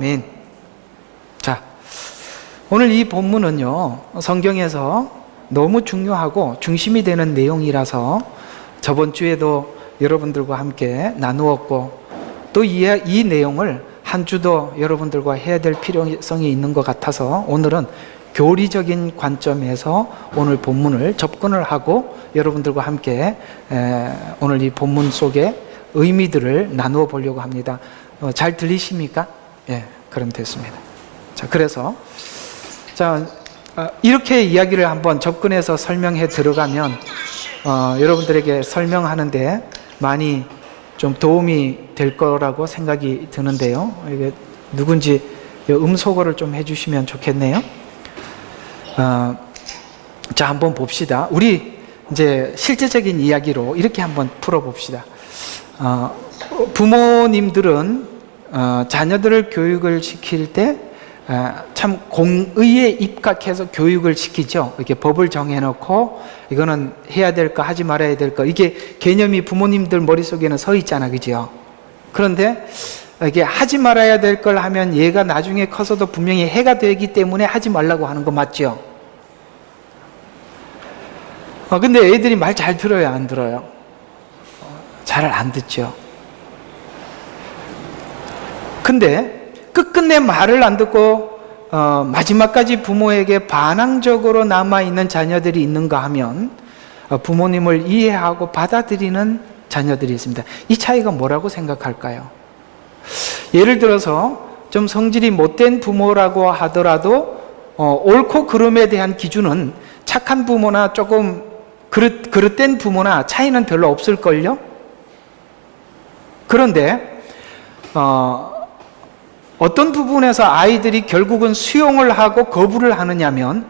아멘. 자, 오늘 이 본문은요, 성경에서 너무 중요하고 중심이 되는 내용이라서 저번 주에도 여러분들과 함께 나누었고, 또 이 내용을 한 주도 여러분들과 해야 될 필요성이 있는 것 같아서 오늘은 교리적인 관점에서 오늘 본문을 접근을 하고 여러분들과 함께 오늘 이 본문 속의 의미들을 나누어 보려고 합니다. 잘 들리십니까? 예, 그럼 됐습니다. 자, 그래서 이렇게 이야기를 한번 접근해서 설명해 들어가면 여러분들에게 설명하는데 많이 좀 도움이 될 거라고 생각이 드는데요. 이게 누군지 음소거를 좀 해주시면 좋겠네요. 자, 한번 봅시다. 우리 이제 실제적인 이야기로 이렇게 한번 풀어봅시다. 부모님들은 자녀들을 교육을 시킬 때 참 공의에 입각해서 교육을 시키죠. 이렇게 법을 정해놓고 이거는 해야 될 거, 하지 말아야 될 거, 이게 개념이 부모님들 머릿속에는 서 있잖아, 그죠? 그런데 이게 하지 말아야 될 걸 하면 얘가 나중에 커서도 분명히 해가 되기 때문에 하지 말라고 하는 거 맞죠? 근데 애들이 말 잘 들어요, 안 들어요? 잘 안 듣죠. 근데 끝끝내 말을 안 듣고 마지막까지 부모에게 반항적으로 남아있는 자녀들이 있는가 하면 부모님을 이해하고 받아들이는 자녀들이 있습니다. 이 차이가 뭐라고 생각할까요? 예를 들어서 좀 성질이 못된 부모라고 하더라도 옳고 그름에 대한 기준은 착한 부모나 조금 그릇된 부모나 차이는 별로 없을걸요? 그런데 어떤 부분에서 아이들이 결국은 수용을 하고 거부를 하느냐면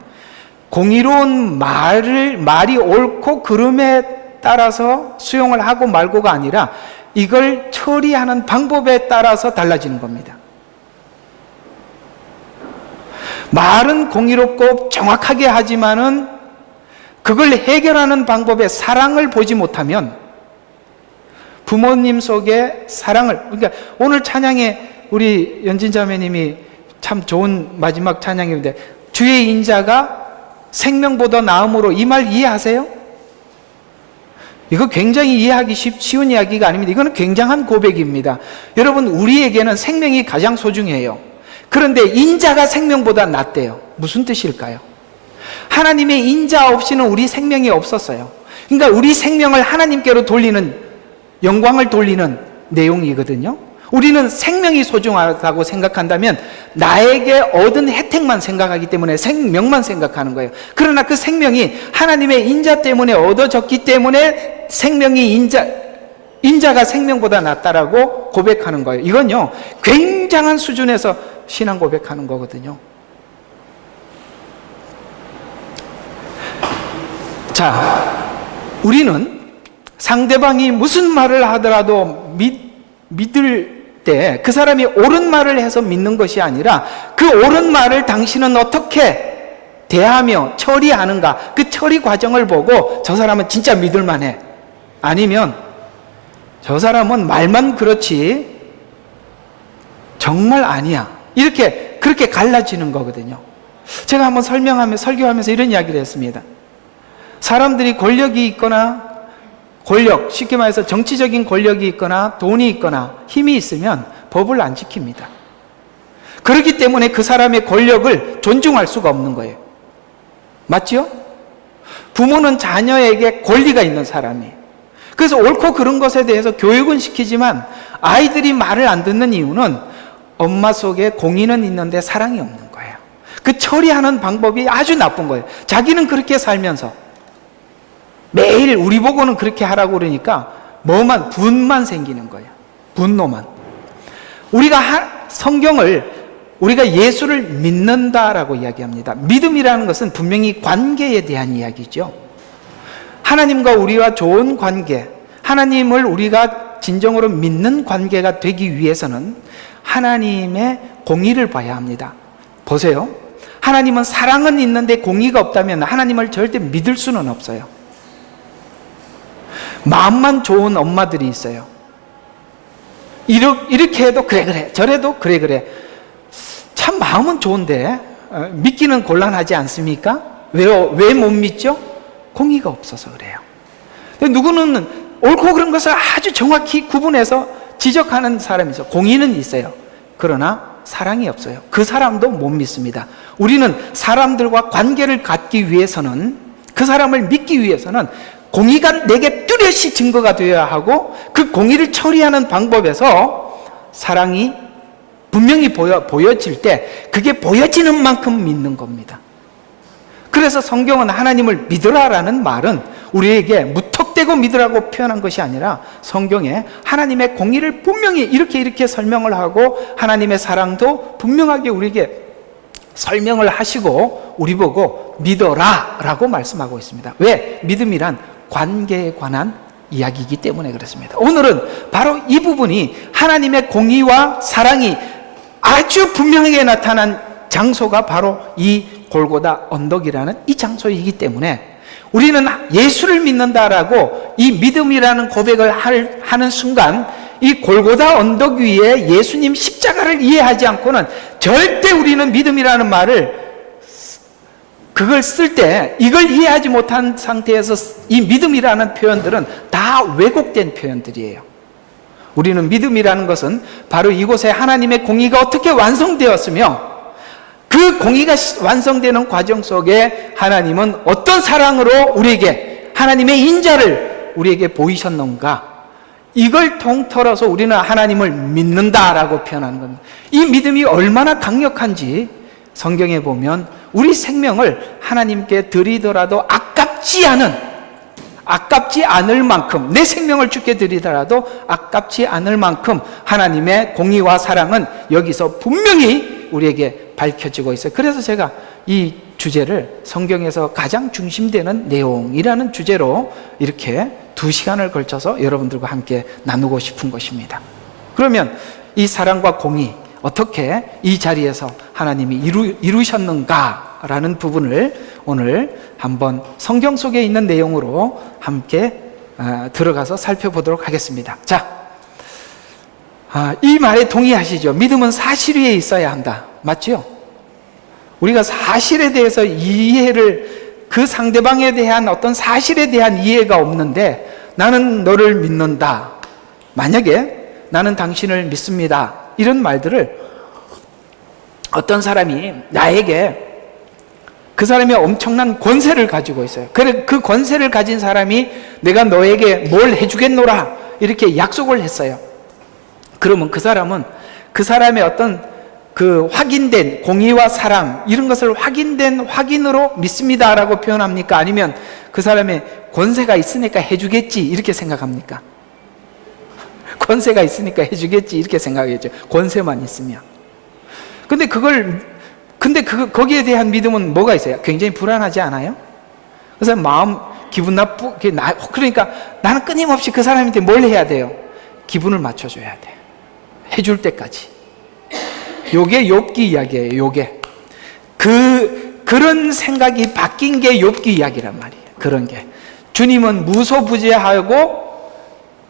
공의로운 말이 옳고 그름에 따라서 수용을 하고 말고가 아니라 이걸 처리하는 방법에 따라서 달라지는 겁니다. 말은 공의롭고 정확하게 하지만은 그걸 해결하는 방법에 사랑을 보지 못하면 부모님 속에 사랑을, 그러니까 오늘 찬양에 우리 연진 자매님이 참 좋은 마지막 찬양인데 주의 인자가 생명보다 나음으로, 이 말 이해하세요? 이거 굉장히 이해하기 쉬운 이야기가 아닙니다. 이거는 굉장한 고백입니다. 여러분, 우리에게는 생명이 가장 소중해요. 그런데 인자가 생명보다 낫대요. 무슨 뜻일까요? 하나님의 인자 없이는 우리 생명이 없었어요. 그러니까 우리 생명을 하나님께로 돌리는, 영광을 돌리는 내용이거든요. 우리는 생명이 소중하다고 생각한다면 나에게 얻은 혜택만 생각하기 때문에 생명만 생각하는 거예요. 그러나 그 생명이 하나님의 인자 때문에 얻어졌기 때문에 인자가 생명보다 낫다라고 고백하는 거예요. 이건요, 굉장한 수준에서 신앙 고백하는 거거든요. 자, 우리는 상대방이 무슨 말을 하더라도 믿을 때 그 사람이 옳은 말을 해서 믿는 것이 아니라 그 옳은 말을 당신은 어떻게 대하며 처리하는가, 그 처리 과정을 보고 저 사람은 진짜 믿을 만해, 아니면 저 사람은 말만 그렇지 정말 아니야, 그렇게 갈라지는 거거든요. 제가 한번 설교하면서 이런 이야기를 했습니다. 사람들이 권력이 있거나 쉽게 말해서 정치적인 권력이 있거나 돈이 있거나 힘이 있으면 법을 안 지킵니다. 그렇기 때문에 그 사람의 권력을 존중할 수가 없는 거예요. 맞죠? 부모는 자녀에게 권리가 있는 사람이에요. 그래서 옳고 그른 것에 대해서 교육은 시키지만 아이들이 말을 안 듣는 이유는 엄마 속에 공의는 있는데 사랑이 없는 거예요. 그 처리하는 방법이 아주 나쁜 거예요. 자기는 그렇게 살면서 매일 우리 보고는 그렇게 하라고 그러니까 분만 생기는 거예요. 분노만. 우리가 예수를 믿는다라고 이야기합니다. 믿음이라는 것은 분명히 관계에 대한 이야기죠. 하나님과 우리와 좋은 관계, 하나님을 우리가 진정으로 믿는 관계가 되기 위해서는 하나님의 공의를 봐야 합니다. 보세요. 하나님은 사랑은 있는데 공의가 없다면 하나님을 절대 믿을 수는 없어요. 마음만 좋은 엄마들이 있어요. 이렇게 해도 그래, 저래도 그래. 참 마음은 좋은데 믿기는 곤란하지 않습니까? 왜요? 왜 못 믿죠? 공의가 없어서 그래요. 누구는 옳고 그런 것을 아주 정확히 구분해서 지적하는 사람이 있어요. 공의는 있어요. 그러나 사랑이 없어요. 그 사람도 못 믿습니다. 우리는 사람들과 관계를 갖기 위해서는, 그 사람을 믿기 위해서는 공의가 내게 뚜렷이 증거가 되어야 하고, 그 공의를 처리하는 방법에서 사랑이 분명히 보여질 때 그게 보여지는 만큼 믿는 겁니다. 그래서 성경은 하나님을 믿으라라는 말은 우리에게 무턱대고 믿으라고 표현한 것이 아니라, 성경에 하나님의 공의를 분명히 이렇게 설명을 하고 하나님의 사랑도 분명하게 우리에게 설명을 하시고 우리 보고 믿어라 라고 말씀하고 있습니다. 왜? 믿음이란 관계에 관한 이야기이기 때문에 그렇습니다. 오늘은 바로 이 부분이, 하나님의 공의와 사랑이 아주 분명하게 나타난 장소가 바로 이 골고다 언덕이라는 이 장소이기 때문에, 우리는 예수를 믿는다라고 이 믿음이라는 고백을 하는 순간 이 골고다 언덕 위에 예수님 십자가를 이해하지 않고는 절대 우리는 믿음이라는 말을, 그걸 쓸 때 이걸 이해하지 못한 상태에서 이 믿음이라는 표현들은 다 왜곡된 표현들이에요. 우리는 믿음이라는 것은 바로 이곳에 하나님의 공의가 어떻게 완성되었으며, 그 공의가 완성되는 과정 속에 하나님은 어떤 사랑으로 우리에게 하나님의 인자를 우리에게 보이셨는가, 이걸 통틀어서 우리는 하나님을 믿는다라고 표현하는 겁니다. 이 믿음이 얼마나 강력한지 성경에 보면, 우리 생명을 하나님께 드리더라도 아깝지 않을 만큼, 내 생명을 주께 드리더라도 아깝지 않을 만큼 하나님의 공의와 사랑은 여기서 분명히 우리에게 밝혀지고 있어요. 그래서 제가 이 주제를 성경에서 가장 중심되는 내용이라는 주제로 이렇게 2시간을 걸쳐서 여러분들과 함께 나누고 싶은 것입니다. 그러면 이 사랑과 공의, 어떻게 이 자리에서 하나님이 이루셨는가라는 부분을 오늘 한번 성경 속에 있는 내용으로 함께 들어가서 살펴보도록 하겠습니다. 자, 이 말에 동의하시죠? 믿음은 사실 위에 있어야 한다. 맞죠? 우리가 사실에 대해서 이해를, 그 상대방에 대한 어떤 사실에 대한 이해가 없는데 나는 너를 믿는다, 만약에 나는 당신을 믿습니다, 이런 말들을 어떤 사람이 나에게, 그 사람이 엄청난 권세를 가지고 있어요. 그래, 그 권세를 가진 사람이 내가 너에게 뭘 해주겠노라 이렇게 약속을 했어요. 그러면 그 사람은 그 사람의 어떤 그 확인된 공의와 사랑, 이런 것을 확인으로 믿습니다라고 표현합니까? 아니면 그 사람의 권세가 있으니까 해주겠지 이렇게 생각합니까? 권세가 있으니까 해주겠지 이렇게 생각하겠죠. 권세만 있으면. 근데 거기에 대한 믿음은 뭐가 있어요? 굉장히 불안하지 않아요? 그래서 마음, 기분 그러니까 나는 끊임없이 그 사람한테 뭘 해야 돼요? 기분을 맞춰줘야 돼. 해줄 때까지. 요게 욥기 이야기예요. 요게. 그런 생각이 바뀐 게 욥기 이야기란 말이에요. 그런 게. 주님은 무소부재하고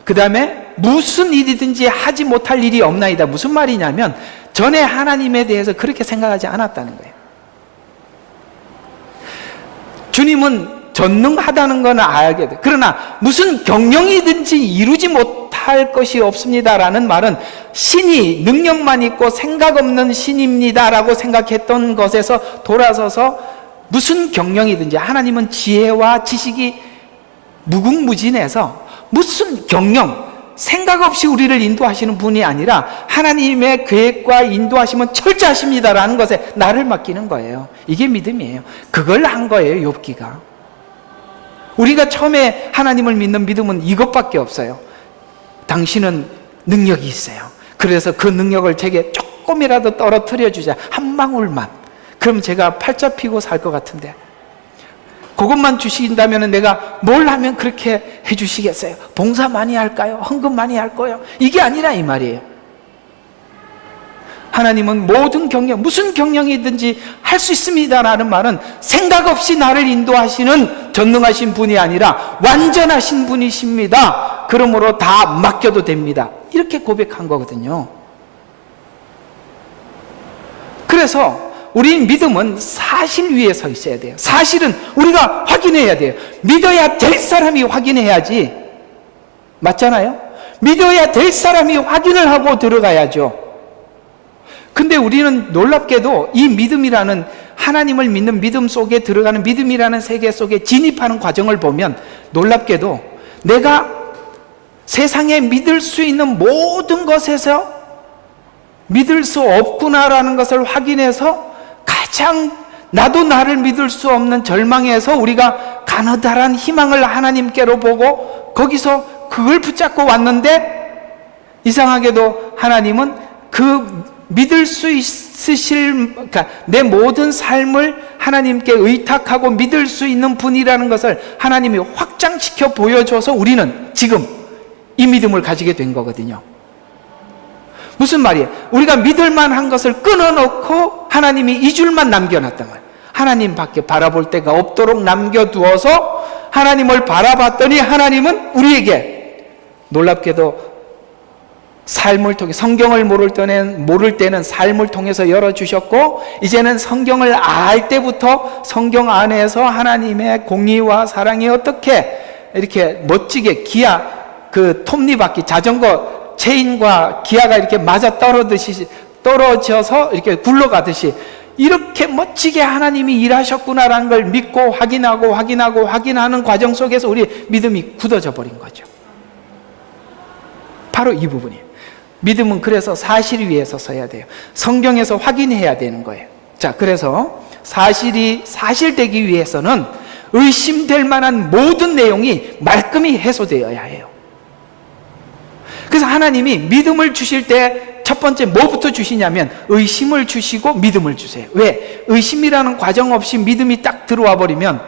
그 다음에 무슨 일이든지 하지 못할 일이 없나이다. 무슨 말이냐면 전에 하나님에 대해서 그렇게 생각하지 않았다는 거예요. 주님은 전능하다는 건 알게 돼. 그러나 무슨 경영이든지 이루지 못할 것이 없습니다라는 말은 신이 능력만 있고 생각 없는 신입니다라고 생각했던 것에서 돌아서서 무슨 경영이든지, 하나님은 지혜와 지식이 무궁무진해서 무슨 경영, 생각 없이 우리를 인도하시는 분이 아니라 하나님의 계획과 인도하심은 철저하십니다라는 것에 나를 맡기는 거예요. 이게 믿음이에요. 그걸 한 거예요, 욥기가. 우리가 처음에 하나님을 믿는 믿음은 이것밖에 없어요. 당신은 능력이 있어요. 그래서 그 능력을 제게 조금이라도 떨어뜨려 주자. 한 방울만. 그럼 제가 팔자 피고 살 것 같은데, 그것만 주신다면 내가 뭘 하면 그렇게 해주시겠어요? 봉사 많이 할까요? 헌금 많이 할 거예요? 이게 아니라 이 말이에요. 하나님은 모든 경영, 무슨 경영이든지 할 수 있습니다라는 말은 생각 없이 나를 인도하시는 전능하신 분이 아니라 완전하신 분이십니다. 그러므로 다 맡겨도 됩니다. 이렇게 고백한 거거든요. 그래서 우리 믿음은 사실 위에 서 있어야 돼요. 사실은 우리가 확인해야 돼요. 믿어야 될 사람이 확인해야지. 맞잖아요? 믿어야 될 사람이 확인을 하고 들어가야죠. 근데 우리는 놀랍게도 이 믿음이라는, 하나님을 믿는 믿음 속에 들어가는 믿음이라는 세계 속에 진입하는 과정을 보면 놀랍게도 내가 세상에 믿을 수 있는 모든 것에서 믿을 수 없구나라는 것을 확인해서 가장 나도 나를 믿을 수 없는 절망에서 우리가 가느다란 희망을 하나님께로 보고 거기서 그걸 붙잡고 왔는데, 이상하게도 하나님은 그 믿을 수 있으실, 그러니까 내 모든 삶을 하나님께 의탁하고 믿을 수 있는 분이라는 것을 하나님이 확장시켜 보여줘서 우리는 지금 이 믿음을 가지게 된 거거든요. 무슨 말이에요? 우리가 믿을 만한 것을 끊어놓고 하나님이 이 줄만 남겨놨단 말이에요. 하나님밖에 바라볼 데가 없도록 남겨두어서 하나님을 바라봤더니 하나님은 우리에게 놀랍게도 삶을 통해, 성경을 모를 때는 삶을 통해서 열어주셨고, 이제는 성경을 알 때부터 성경 안에서 하나님의 공의와 사랑이 어떻게 이렇게 멋지게 기아, 그 톱니바퀴 자전거 체인과 기아가 이렇게 맞아 떨어져서 이렇게 굴러가듯이 이렇게 멋지게 하나님이 일하셨구나라는 걸 믿고 확인하는 과정 속에서 우리 믿음이 굳어져 버린 거죠. 바로 이 부분이에요. 믿음은 그래서 사실 위에서 서야 돼요. 성경에서 확인해야 되는 거예요. 자, 그래서 사실이 사실되기 위해서는 의심될 만한 모든 내용이 말끔히 해소되어야 해요. 그래서 하나님이 믿음을 주실 때 첫 번째 뭐부터 주시냐면 의심을 주시고 믿음을 주세요. 왜? 의심이라는 과정 없이 믿음이 딱 들어와 버리면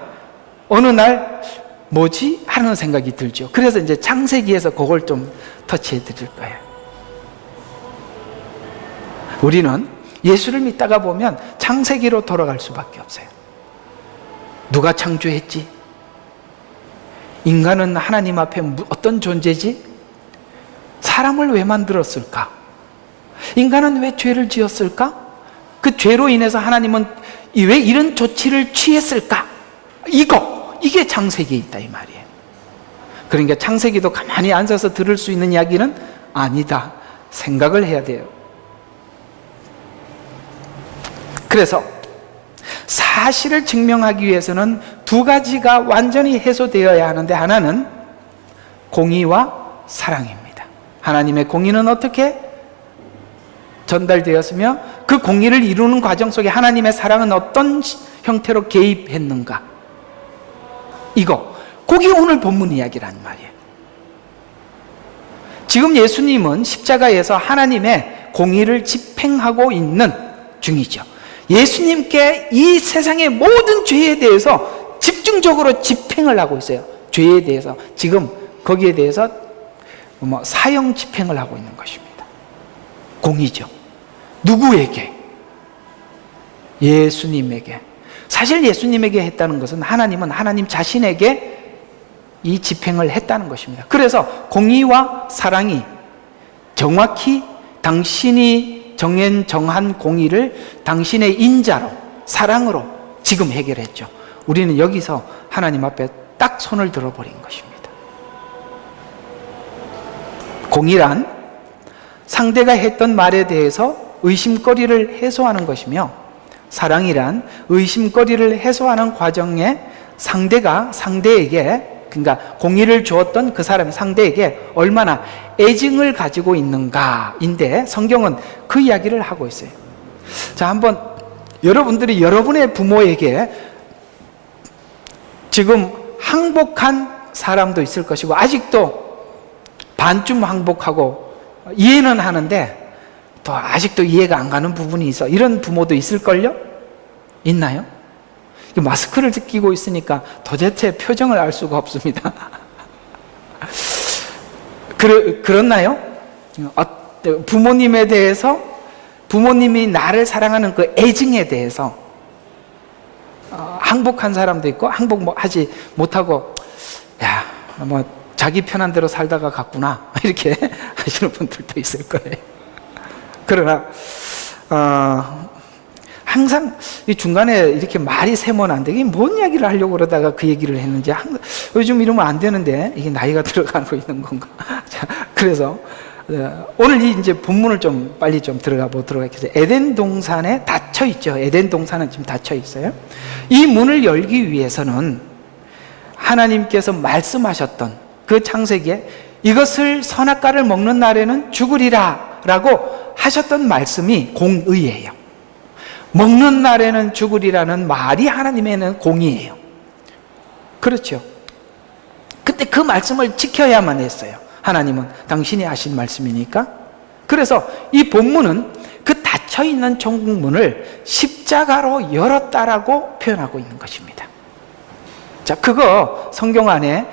어느 날 뭐지? 하는 생각이 들죠. 그래서 이제 창세기에서 그걸 좀 터치해 드릴 거예요. 우리는 예수를 믿다가 보면 창세기로 돌아갈 수밖에 없어요. 누가 창조했지? 인간은 하나님 앞에 어떤 존재지? 사람을 왜 만들었을까? 인간은 왜 죄를 지었을까? 그 죄로 인해서 하나님은 왜 이런 조치를 취했을까? 이게 창세기에 있다 이 말이에요. 그러니까 창세기도 가만히 앉아서 들을 수 있는 이야기는 아니다. 생각을 해야 돼요. 그래서 사실을 증명하기 위해서는 두 가지가 완전히 해소되어야 하는데, 하나는 공의와 사랑입니다. 하나님의 공의는 어떻게 전달되었으며 그 공의를 이루는 과정 속에 하나님의 사랑은 어떤 형태로 개입했는가, 그게 오늘 본문 이야기란 말이에요. 지금 예수님은 십자가에서 하나님의 공의를 집행하고 있는 중이죠. 예수님께 이 세상의 모든 죄에 대해서 집중적으로 집행을 하고 있어요. 죄에 대해서 지금 거기에 대해서 사형 집행을 하고 있는 것입니다. 공의죠. 누구에게? 예수님에게. 사실 예수님에게 했다는 것은 하나님은 하나님 자신에게 이 집행을 했다는 것입니다. 그래서 공의와 사랑이 정확히 당신이 정한 공의를 당신의 인자로, 사랑으로 지금 해결했죠. 우리는 여기서 하나님 앞에 딱 손을 들어버린 것입니다. 공의란 상대가 했던 말에 대해서 의심거리를 해소하는 것이며, 사랑이란 의심거리를 해소하는 과정에 상대에게, 그러니까 공의를 주었던 그 사람이 상대에게 얼마나 애증을 가지고 있는가인데, 성경은 그 이야기를 하고 있어요. 자, 한번 여러분들이 여러분의 부모에게 지금 항복한 사람도 있을 것이고, 아직도 반쯤 항복하고 이해는 하는데 또 아직도 이해가 안 가는 부분이 있어. 이런 부모도 있을걸요? 있나요? 마스크를 끼고 있으니까 도대체 표정을 알 수가 없습니다. 그렇나요? 부모님에 대해서, 부모님이 나를 사랑하는 그 애증에 대해서 항복한 사람도 있고, 항복하지 못하고 자기 편한 대로 살다가 갔구나 이렇게 하시는 분들도 있을 거예요. 그러나 항상 이 중간에 이렇게 말이 새면 안 되게 뭔 이야기를 하려고 그러다가 그 얘기를 했는지 요즘 이러면 안 되는데 이게 나이가 들어가고 있는 건가? 자, 그래서 오늘 이제 본문을 좀 빨리 좀 들어가 보도록 하겠습니다. 에덴 동산에 닫혀 있죠. 에덴 동산은 지금 닫혀 있어요. 이 문을 열기 위해서는 하나님께서 말씀하셨던 그 창세기에 이것을 선악과를 먹는 날에는 죽으리라 라고 하셨던 말씀이 공의예요. 먹는 날에는 죽으리라는 말이 하나님에는 공의예요. 그렇죠. 근데 그 말씀을 지켜야만 했어요. 하나님은 당신이 하신 말씀이니까. 그래서 이 본문은 그 닫혀있는 천국문을 십자가로 열었다라고 표현하고 있는 것입니다. 자, 그거 성경 안에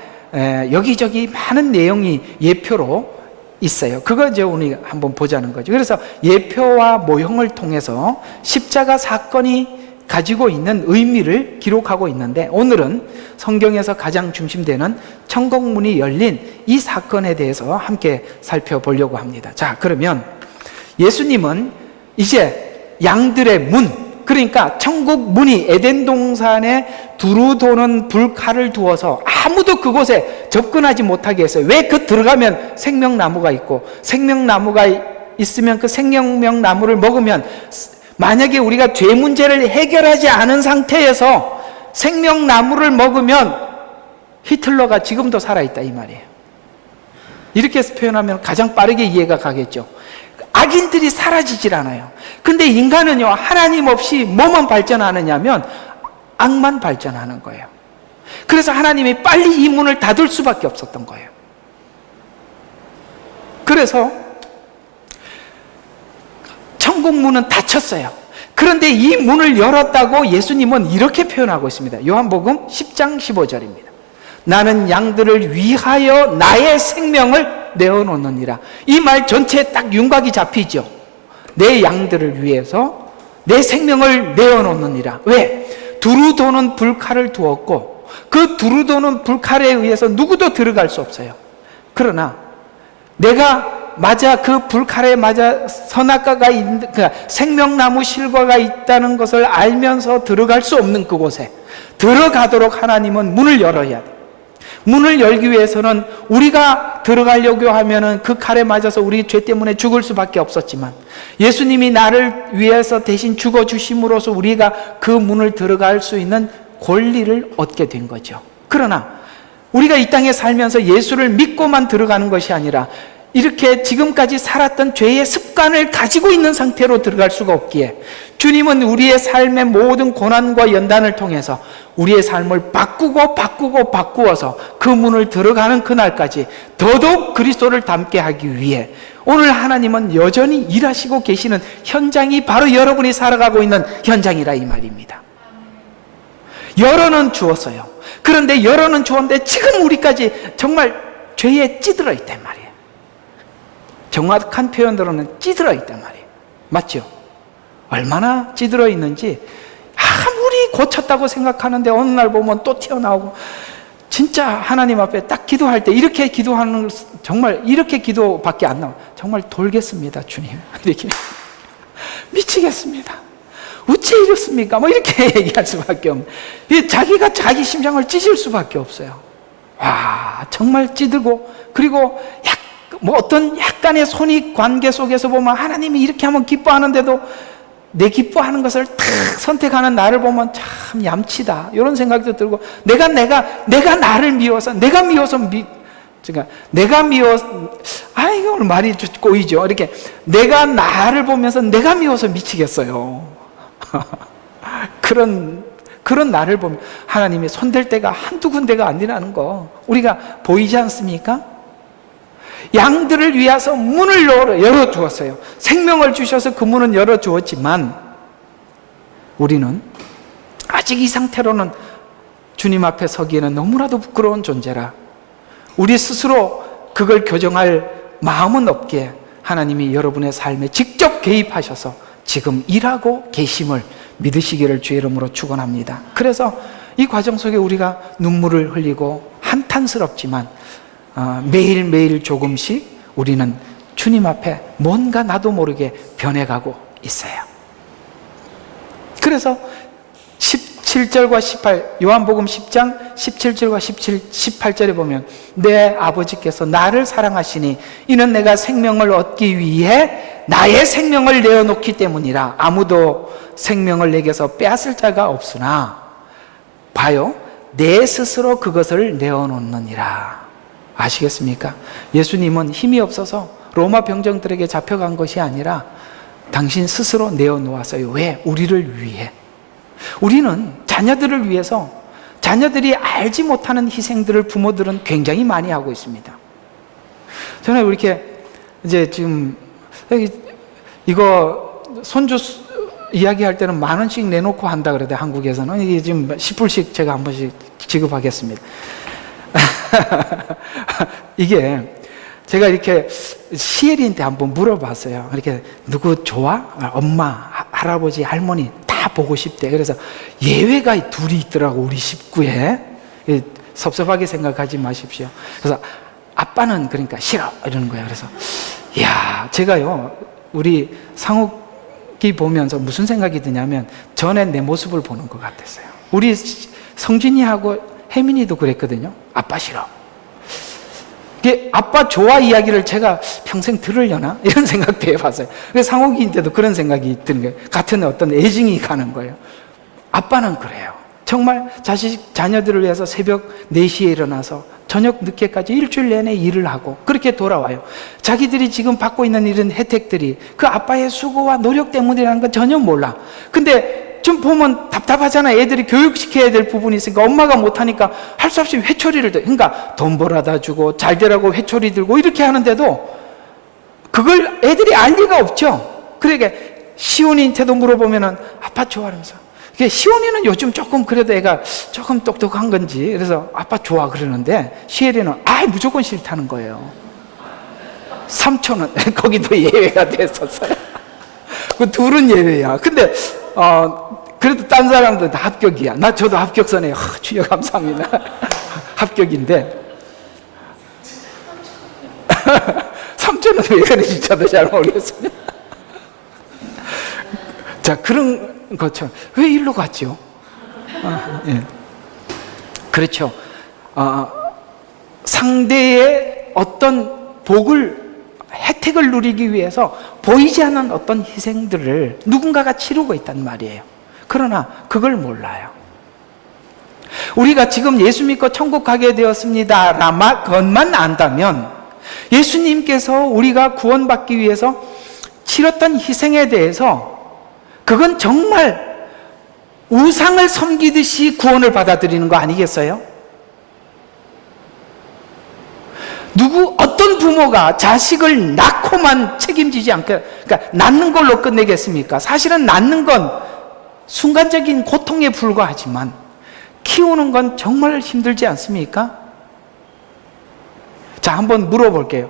여기저기 많은 내용이 예표로 있어요. 그거 이제 오늘 한번 보자는 거죠. 그래서 예표와 모형을 통해서 십자가 사건이 가지고 있는 의미를 기록하고 있는데, 오늘은 성경에서 가장 중심되는 천국문이 열린 이 사건에 대해서 함께 살펴보려고 합니다. 자, 그러면 예수님은 이제 양들의 문, 그러니까 천국 문이 에덴 동산에 두루 도는 불칼을 두어서 아무도 그곳에 접근하지 못하게 했어요. 왜? 그 들어가면 생명나무가 있고, 생명나무가 있으면 그 생명나무를 먹으면, 만약에 우리가 죄 문제를 해결하지 않은 상태에서 생명나무를 먹으면 히틀러가 지금도 살아있다 이 말이에요. 이렇게 해서 표현하면 가장 빠르게 이해가 가겠죠. 악인들이 사라지질 않아요. 근데 인간은요, 하나님 없이 뭐만 발전하느냐면 악만 발전하는 거예요. 그래서 하나님이 빨리 이 문을 닫을 수밖에 없었던 거예요. 그래서 천국 문은 닫혔어요. 그런데 이 문을 열었다고 예수님은 이렇게 표현하고 있습니다. 요한복음 10장 15절입니다. 나는 양들을 위하여 나의 생명을 내어놓느니라. 이 말 전체에 딱 윤곽이 잡히죠. 내 양들을 위해서 내 생명을 내어놓느니라. 왜? 두루 도는 불칼을 두었고, 그 두루 도는 불칼에 의해서 누구도 들어갈 수 없어요. 그러나 내가 맞아 그 불칼에 맞아 선악과가 있는, 그러니까 생명나무 실과가 있다는 것을 알면서 들어갈 수 없는 그곳에 들어가도록 하나님은 문을 열어야 돼요. 문을 열기 위해서는 우리가 들어가려고 하면은 그 칼에 맞아서 우리 죄 때문에 죽을 수밖에 없었지만, 예수님이 나를 위해서 대신 죽어 주심으로써 우리가 그 문을 들어갈 수 있는 권리를 얻게 된 거죠. 그러나 우리가 이 땅에 살면서 예수를 믿고만 들어가는 것이 아니라 이렇게 지금까지 살았던 죄의 습관을 가지고 있는 상태로 들어갈 수가 없기에, 주님은 우리의 삶의 모든 고난과 연단을 통해서 우리의 삶을 바꾸어서 그 문을 들어가는 그날까지 더더욱 그리스도를 닮게 하기 위해 오늘 하나님은 여전히 일하시고 계시는 현장이 바로 여러분이 살아가고 있는 현장이라 이 말입니다. 열어는 주었어요. 그런데 열어는 주었는데 지금 우리까지 정말 죄에 찌들어 있단 말이에요. 정확한 표현으로는 찌들어 있단 말이에요. 맞죠? 얼마나 찌들어 있는지 아무리 고쳤다고 생각하는데 어느 날 보면 또 튀어나오고, 진짜 하나님 앞에 딱 기도할 때 이렇게 기도하는, 정말 이렇게 기도밖에 안 나와요. 정말 돌겠습니다 주님, 이렇게 미치겠습니다, 어째 이렇습니까? 뭐 이렇게 얘기할 수밖에 없는, 자기가 자기 심장을 찢을 수밖에 없어요. 와, 정말 찌들고, 그리고 어떤 약간의 손익 관계 속에서 보면 하나님이 이렇게 하면 기뻐하는데도 내 기뻐하는 것을 탁 선택하는 나를 보면 참 얌치다, 이런 생각도 들고, 내가 나를 미워서, 내가 미워서 이거 말이 꼬이죠. 이렇게 내가 나를 보면서 내가 미워서 미치겠어요. 그런 나를 보면 하나님이 손댈 때가 한두 군데가 아니라는 거 우리가 보이지 않습니까? 양들을 위해서 문을 열어주었어요. 생명을 주셔서 그 문은 열어주었지만 우리는 아직 이 상태로는 주님 앞에 서기에는 너무나도 부끄러운 존재라 우리 스스로 그걸 교정할 마음은 없기에 하나님이 여러분의 삶에 직접 개입하셔서 지금 일하고 계심을 믿으시기를 주의 이름으로 축원합니다. 그래서 이 과정 속에 우리가 눈물을 흘리고 한탄스럽지만 매일매일 조금씩 우리는 주님 앞에 뭔가 나도 모르게 변해가고 있어요. 그래서 17절과 18, 요한복음 10장 17절과 18절에 보면 내 아버지께서 나를 사랑하시니 이는 내가 생명을 얻기 위해 나의 생명을 내어놓기 때문이라. 아무도 생명을 내게서 빼앗을 자가 없으나 봐요, 내 스스로 그것을 내어놓느니라. 아시겠습니까? 예수님은 힘이 없어서 로마 병정들에게 잡혀간 것이 아니라 당신 스스로 내어놓았어요. 왜? 우리를 위해. 우리는 자녀들을 위해서 자녀들이 알지 못하는 희생들을 부모들은 굉장히 많이 하고 있습니다. 저는 이렇게 이제 지금 이거 손주 이야기할 때는 10,000원씩 내놓고 한다 그래도 한국에서는 이게 지금 10불씩 제가 한 번씩 지급하겠습니다. 이게 제가 이렇게 시엘이한테 한번 물어봤어요. 이렇게 누구 좋아? 엄마, 할아버지, 할머니 다 보고 싶대. 그래서 예외가 둘이 있더라고, 우리 식구에. 섭섭하게 생각하지 마십시오. 그래서 아빠는 그러니까 싫어 이러는 거예요. 그래서 이야, 제가요 우리 상욱이 보면서 무슨 생각이 드냐면 전에 내 모습을 보는 것 같았어요. 우리 성진이하고 혜민이도 그랬거든요. 아빠 싫어. 이게 아빠 좋아 이야기를 제가 평생 들으려나? 이런 생각도 해봤어요. 그래서 상욱이인데도 그런 생각이 드는 거예요. 같은 어떤 애증이 가는 거예요. 아빠는 그래요. 정말 자녀들을 위해서 새벽 4시에 일어나서 저녁 늦게까지 일주일 내내 일을 하고 그렇게 돌아와요. 자기들이 지금 받고 있는 이런 혜택들이 그 아빠의 수고와 노력 때문이라는 건 전혀 몰라. 근데 좀 보면 답답하잖아. 애들이 교육시켜야 될 부분이 있으니까 엄마가 못하니까 할 수 없이 회초리를 들고, 그러니까 돈 벌어다 주고 잘 되라고 회초리 들고 이렇게 하는데도 그걸 애들이 알 리가 없죠. 그러니까 시온이한테도 물어보면은 아빠 좋아하면서, 시온이는 요즘 조금 그래도 애가 조금 똑똑한 건지 그래서 아빠 좋아 그러는데 시엘이는 무조건 싫다는 거예요. 삼촌은 거기도 예외가 됐었어요. 그 둘은 예외야. 근데 그래도 딴 사람들 다 합격이야. 저도 합격선에 주여 감사합니다. 합격인데 삼촌은 왜 그런지 저도 잘 모르겠습니다. 자, 그런 것처럼 왜 일로 갔죠? 예. 그렇죠. 상대의 어떤 혜택을 누리기 위해서 보이지 않는 어떤 희생들을 누군가가 치르고 있단 말이에요. 그러나 그걸 몰라요. 우리가 지금 예수 믿고 천국 가게 되었습니다 라마 것만 안다면 예수님께서 우리가 구원받기 위해서 치렀던 희생에 대해서 그건 정말 우상을 섬기듯이 구원을 받아들이는 거 아니겠어요? 어떤 부모가 자식을 낳고만 책임지지 않게, 그러니까 낳는 걸로 끝내겠습니까? 사실은 낳는 건 순간적인 고통에 불과하지만 키우는 건 정말 힘들지 않습니까? 자, 한번 물어볼게요.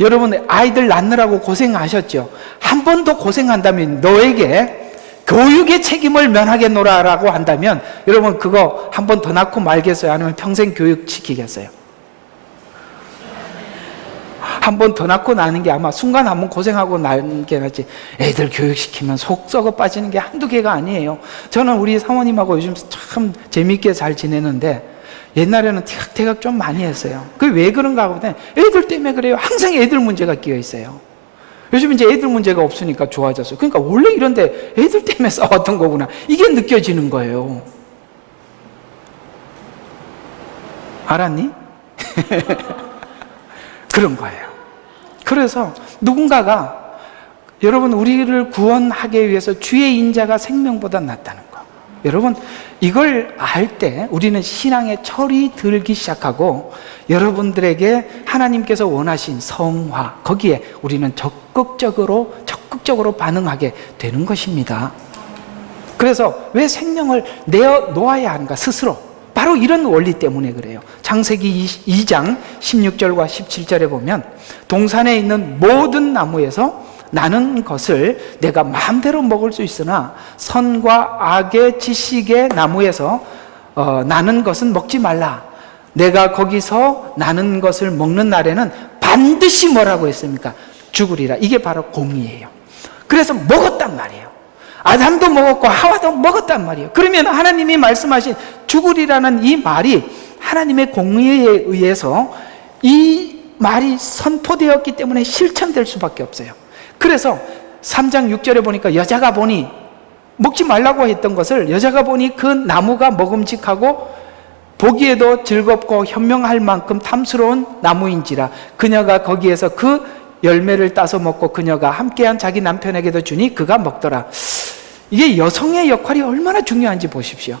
여러분 아이들 낳느라고 고생하셨죠? 한 번 더 고생한다면 너에게 교육의 책임을 면하겠노라라고 한다면 여러분 그거 한 번 더 낳고 말겠어요? 아니면 평생 교육시키겠어요? 한 번 더 낳고 나는 게 아마 순간 한 번 고생하고 나는 게 낫지, 애들 교육시키면 속 썩어 빠지는 게 한두 개가 아니에요. 저는 우리 사모님하고 요즘 참 재미있게 잘 지내는데 옛날에는 티각태각 좀 많이 했어요. 그게 왜 그런가 하거든요. 애들 때문에 그래요. 항상 애들 문제가 끼어 있어요. 요즘 이제 애들 문제가 없으니까 좋아졌어요. 그러니까 원래 이런데 애들 때문에 싸웠던 거구나, 이게 느껴지는 거예요. 알았니? 그런 거예요. 그래서 누군가가 여러분 우리를 구원하기 위해서 주의 인자가 생명보다 낫다는 거, 여러분 이걸 알 때 우리는 신앙의 철이 들기 시작하고 여러분들에게 하나님께서 원하신 성화, 거기에 우리는 적극적으로 반응하게 되는 것입니다. 그래서 왜 생명을 내어놓아야 하는가 스스로, 바로 이런 원리 때문에 그래요. 창세기 2장 16절과 17절에 보면 동산에 있는 모든 나무에서 나는 것을 내가 마음대로 먹을 수 있으나 선과 악의 지식의 나무에서 나는 것은 먹지 말라. 내가 거기서 나는 것을 먹는 날에는 반드시 뭐라고 했습니까? 죽으리라. 이게 바로 공의예요. 그래서 먹었단 말이에요. 아담도 먹었고 하와도 먹었단 말이에요. 그러면 하나님이 말씀하신 죽으리라는 이 말이 하나님의 공의에 의해서 이 말이 선포되었기 때문에 실천될 수밖에 없어요. 그래서 3장 6절에 보니까 여자가 보니 먹지 말라고 했던 것을 여자가 보니 그 나무가 먹음직하고 보기에도 즐겁고 현명할 만큼 탐스러운 나무인지라 그녀가 거기에서 그 열매를 따서 먹고 그녀가 함께한 자기 남편에게도 주니 그가 먹더라. 이게 여성의 역할이 얼마나 중요한지 보십시오.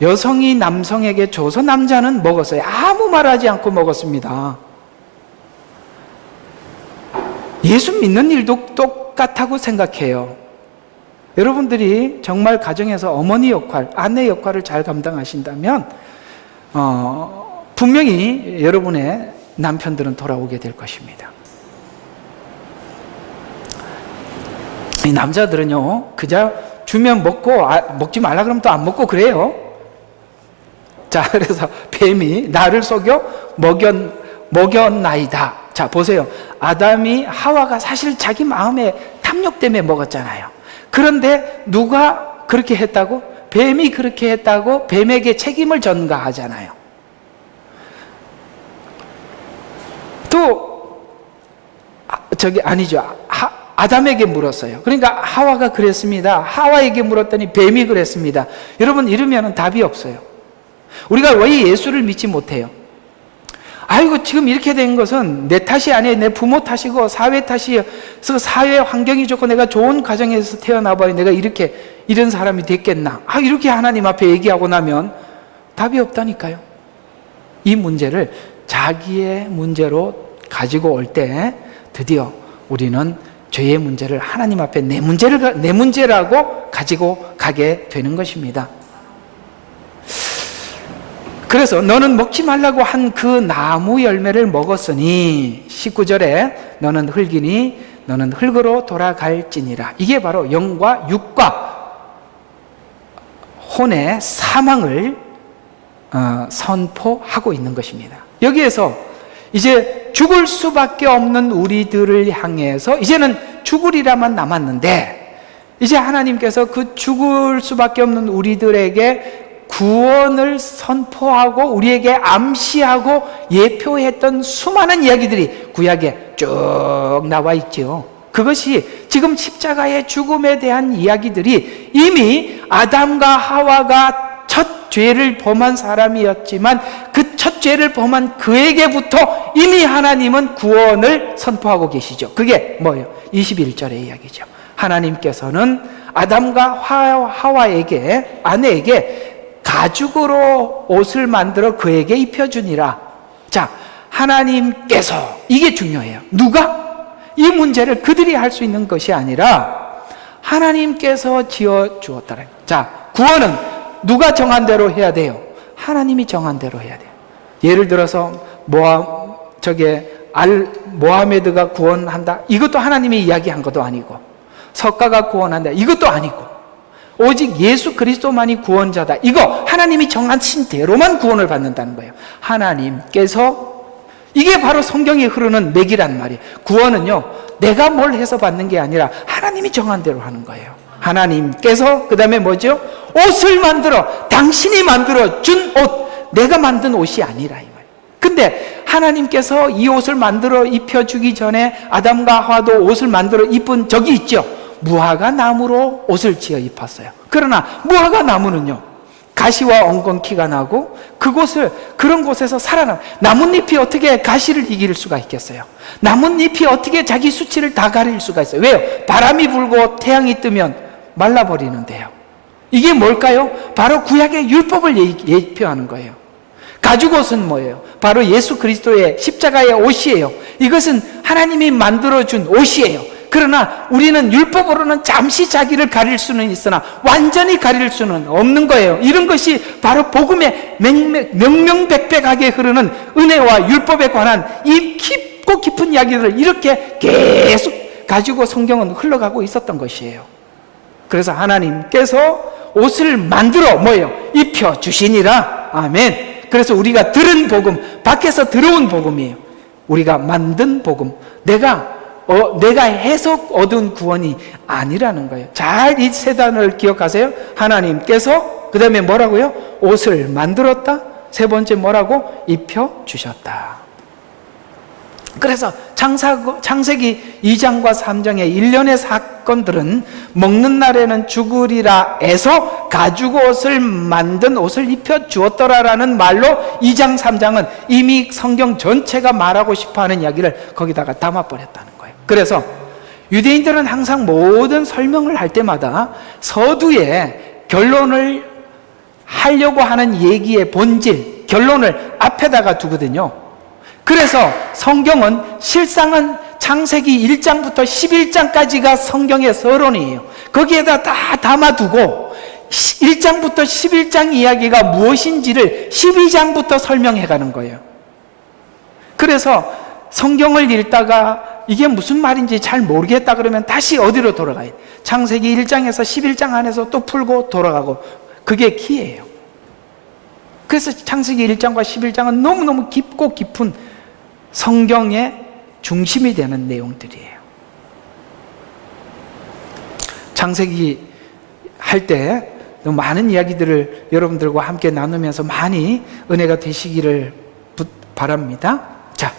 여성이 남성에게 줘서 남자는 먹었어요. 아무 말하지 않고 먹었습니다. 예수 믿는 일도 똑같다고 생각해요. 여러분들이 정말 가정에서 어머니 역할, 아내 역할을 잘 감당하신다면 분명히 여러분의 남편들은 돌아오게 될 것입니다. 이 남자들은요, 그저 주면 먹고 먹지 말라 그러면 또 안 먹고 그래요. 자, 그래서 뱀이 나를 속여 먹였나이다. 자, 보세요. 아담이 하와가 사실 자기 마음의 탐욕 때문에 먹었잖아요. 그런데 누가 그렇게 했다고? 뱀이 그렇게 했다고 뱀에게 책임을 전가하잖아요. 또 아니죠. 아담에게 물었어요. 그러니까 하와가 그랬습니다. 하와에게 물었더니 뱀이 그랬습니다. 여러분, 이러면 답이 없어요. 우리가 왜 예수를 믿지 못해요? 아이고, 지금 이렇게 된 것은 내 탓이 아니에요. 내 부모 탓이고 사회 탓이에요. 그래서 사회 환경이 좋고 내가 좋은 가정에서 태어나봐야 내가 이런 사람이 됐겠나. 이렇게 하나님 앞에 얘기하고 나면 답이 없다니까요. 이 문제를 자기의 문제로 가지고 올 때 드디어 우리는 죄의 문제를 하나님 앞에 내 문제라고 가지고 가게 되는 것입니다. 그래서 너는 먹지 말라고 한 그 나무 열매를 먹었으니 19절에 너는 흙이니 너는 흙으로 돌아갈지니라. 이게 바로 영과 육과 혼의 사망을 선포하고 있는 것입니다. 여기에서 이제 죽을 수밖에 없는 우리들을 향해서 이제는 죽으리라만 남았는데 이제 하나님께서 그 죽을 수밖에 없는 우리들에게 구원을 선포하고 우리에게 암시하고 예표했던 수많은 이야기들이 구약에 쭉 나와 있죠. 그것이 지금 십자가의 죽음에 대한 이야기들이 이미 아담과 하와가 첫 죄를 범한 사람이었지만 그 첫 죄를 범한 그에게부터 이미 하나님은 구원을 선포하고 계시죠. 그게 뭐예요? 21절의 이야기죠. 하나님께서는 아담과 하와에게, 아내에게 가죽으로 옷을 만들어 그에게 입혀주니라. 자, 하나님께서, 이게 중요해요. 누가? 이 문제를 그들이 할 수 있는 것이 아니라 하나님께서 지어 주었다는 거예요. 자, 구원은 누가 정한 대로 해야 돼요? 하나님이 정한 대로 해야 돼요. 예를 들어서 모하메드가 구원한다, 이것도 하나님이 이야기한 것도 아니고, 석가가 구원한다, 이것도 아니고, 오직 예수 그리스도만이 구원자다, 이거 하나님이 정하신 대로만 구원을 받는다는 거예요. 하나님께서, 이게 바로 성경에 흐르는 맥이란 말이에요. 구원은요, 내가 뭘 해서 받는 게 아니라 하나님이 정한 대로 하는 거예요. 하나님께서, 그 다음에 뭐죠? 옷을 만들어, 당신이 만들어 준 옷, 내가 만든 옷이 아니라 이 말이에요. 근데 하나님께서 이 옷을 만들어 입혀주기 전에 아담과 하와도 옷을 만들어 입은 적이 있죠. 무화과 나무로 옷을 지어 입었어요. 그러나 무화과 나무는요, 가시와 엉겅퀴가 나고 그런 곳에서 살아남. 나뭇잎이 어떻게 가시를 이길 수가 있겠어요? 나뭇잎이 어떻게 자기 수치를 다 가릴 수가 있어요? 왜요? 바람이 불고 태양이 뜨면 말라버리는데요. 이게 뭘까요? 바로 구약의 율법을 예표하는 거예요. 가죽옷은 뭐예요? 바로 예수 그리스도의 십자가의 옷이에요. 이것은 하나님이 만들어준 옷이에요. 그러나 우리는 율법으로는 잠시 자기를 가릴 수는 있으나 완전히 가릴 수는 없는 거예요. 이런 것이 바로 복음의 명명백백하게 흐르는 은혜와 율법에 관한 이 깊고 깊은 이야기들을 이렇게 계속 가지고 성경은 흘러가고 있었던 것이에요. 그래서 하나님께서 옷을 만들어 뭐예요? 입혀주시니라. 아멘. 그래서 우리가 들은 복음, 밖에서 들어온 복음이에요. 우리가 만든 복음, 내가 내가 해서 얻은 구원이 아니라는 거예요. 잘 이 세단을 기억하세요. 하나님께서 그 다음에 뭐라고요? 옷을 만들었다. 세 번째 뭐라고? 입혀주셨다. 그래서 창세기 2장과 3장의 일련의 사건들은 먹는 날에는 죽으리라 해서 가죽 옷을 만든 옷을 입혀주었더라라는 말로 2장 3장은 이미 성경 전체가 말하고 싶어하는 이야기를 거기다가 담아버렸다는 거예요. 그래서 유대인들은 항상 모든 설명을 할 때마다 서두에 결론을 하려고 하는 얘기의 본질, 결론을 앞에다가 두거든요. 그래서 성경은 실상은 창세기 1장부터 11장까지가 성경의 서론이에요. 거기에다 다 담아두고 1장부터 11장 이야기가 무엇인지를 12장부터 설명해 가는 거예요. 그래서 성경을 읽다가 이게 무슨 말인지 잘 모르겠다 그러면 다시 어디로 돌아가요? 창세기 1장에서 11장 안에서 또 풀고 돌아가고, 그게 키예요. 그래서 창세기 1장과 11장은 너무너무 깊고 깊은 성경의 중심이 되는 내용들이에요. 창세기 할 때 많은 이야기들을 여러분들과 함께 나누면서 많이 은혜가 되시기를 바랍니다. 자,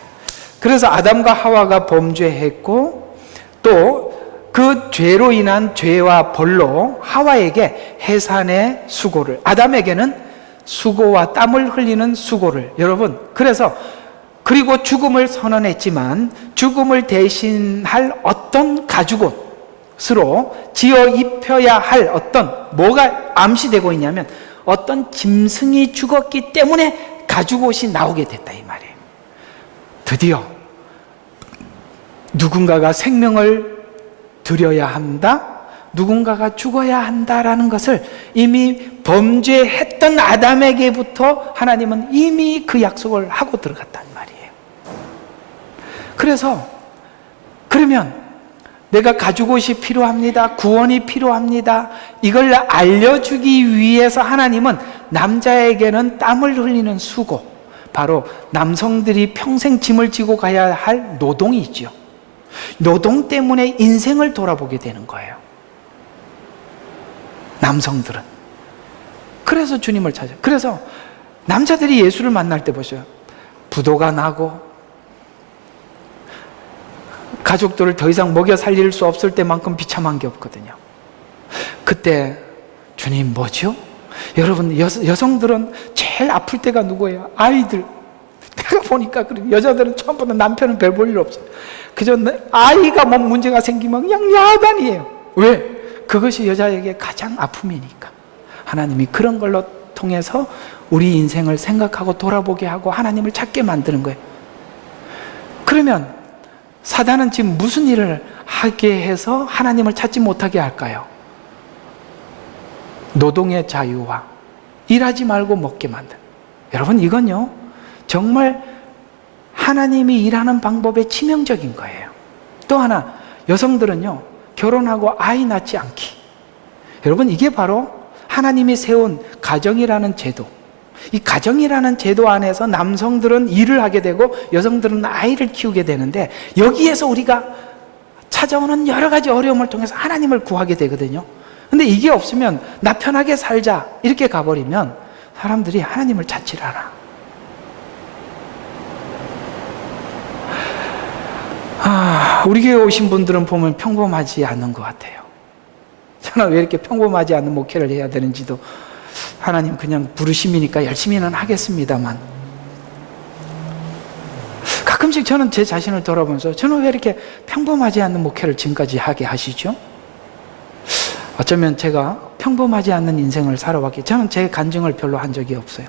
그래서 아담과 하와가 범죄했고 또 그 죄로 인한 죄와 벌로 하와에게 해산의 수고를, 아담에게는 수고와 땀을 흘리는 수고를, 여러분, 그리고 죽음을 선언했지만 죽음을 대신할 어떤 가죽옷으로 지어 입혀야 할 뭐가 암시되고 있냐면 어떤 짐승이 죽었기 때문에 가죽옷이 나오게 됐다 이 말이에요. 드디어 누군가가 생명을 드려야 한다, 누군가가 죽어야 한다라는 것을 이미 범죄했던 아담에게부터 하나님은 이미 그 약속을 하고 들어갔단 말이에요. 그러면 내가 가죽옷이 필요합니다, 구원이 필요합니다, 이걸 알려주기 위해서 하나님은 남자에게는 땀을 흘리는 수고, 바로 남성들이 평생 짐을 지고 가야 할 노동이 있죠. 노동 때문에 인생을 돌아보게 되는 거예요, 남성들은. 그래서 주님을 찾아요. 그래서 남자들이 예수를 만날 때 보셔요. 부도가 나고 가족들을 더 이상 먹여 살릴 수 없을 때만큼 비참한 게 없거든요. 그때 주님 뭐죠? 여러분, 여성들은 제일 아플 때가 누구예요? 아이들. 내가 보니까 여자들은 처음부터 남편은 별 볼 일 없어요. 그저 아이가 뭐 문제가 생기면 그냥 야단이에요. 왜? 그것이 여자에게 가장 아픔이니까. 하나님이 그런 걸로 통해서 우리 인생을 생각하고 돌아보게 하고 하나님을 찾게 만드는 거예요. 그러면 사단은 지금 무슨 일을 하게 해서 하나님을 찾지 못하게 할까요? 노동의 자유와 일하지 말고 먹게 만든. 여러분, 이건요 정말 하나님이 일하는 방법에 치명적인 거예요. 또 하나, 여성들은요 결혼하고 아이 낳지 않기. 여러분, 이게 바로 하나님이 세운 가정이라는 제도, 이 가정이라는 제도 안에서 남성들은 일을 하게 되고 여성들은 아이를 키우게 되는데, 여기에서 우리가 찾아오는 여러 가지 어려움을 통해서 하나님을 구하게 되거든요. 근데 이게 없으면 나 편하게 살자 이렇게 가버리면 사람들이 하나님을 찾질 않아. 우리 교회 오신 분들은 보면 평범하지 않은 것 같아요. 저는 왜 이렇게 평범하지 않은 목회를 해야 되는지도, 하나님 그냥 부르심이니까 열심히는 하겠습니다만, 가끔씩 저는 제 자신을 돌아보면서 저는 왜 이렇게 평범하지 않는 목회를 지금까지 하게 하시죠? 어쩌면 제가 평범하지 않는 인생을 살아왔기, 저는 제 간증을 별로 한 적이 없어요.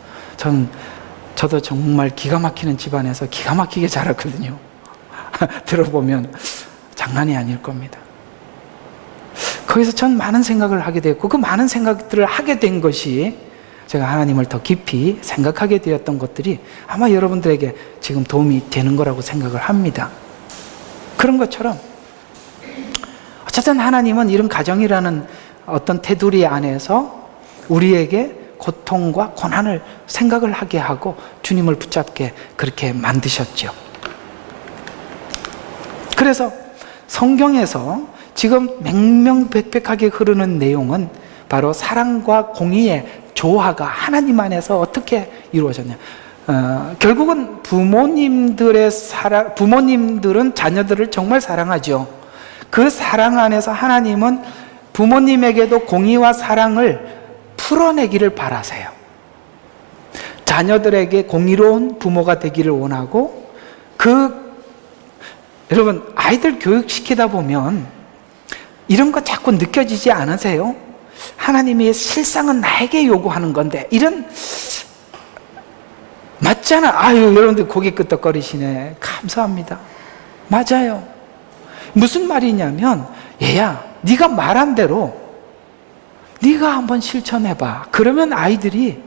저도 정말 기가 막히는 집안에서 기가 막히게 자랐거든요. 들어보면 장난이 아닐 겁니다. 거기서 전 많은 생각을 하게 됐고, 그 많은 생각들을 하게 된 것이 제가 하나님을 더 깊이 생각하게 되었던 것들이 아마 여러분들에게 지금 도움이 되는 거라고 생각을 합니다. 그런 것처럼 어쨌든 하나님은 이런 가정이라는 어떤 테두리 안에서 우리에게 고통과 고난을 생각을 하게 하고 주님을 붙잡게 그렇게 만드셨죠. 그래서 성경에서 지금 맹명백백하게 흐르는 내용은 바로 사랑과 공의의 조화가 하나님 안에서 어떻게 이루어졌냐. 결국은 부모님들은 자녀들을 정말 사랑하죠. 그 사랑 안에서 하나님은 부모님에게도 공의와 사랑을 풀어내기를 바라세요. 자녀들에게 공의로운 부모가 되기를 원하고, 여러분, 아이들 교육시키다 보면 이런 거 자꾸 느껴지지 않으세요? 하나님이 실상은 나에게 요구하는 건데, 맞잖아. 아유, 여러분들 고개 끄덕거리시네. 감사합니다. 맞아요. 무슨 말이냐면, 얘야, 네가 말한 대로 네가 한번 실천해봐. 그러면 아이들이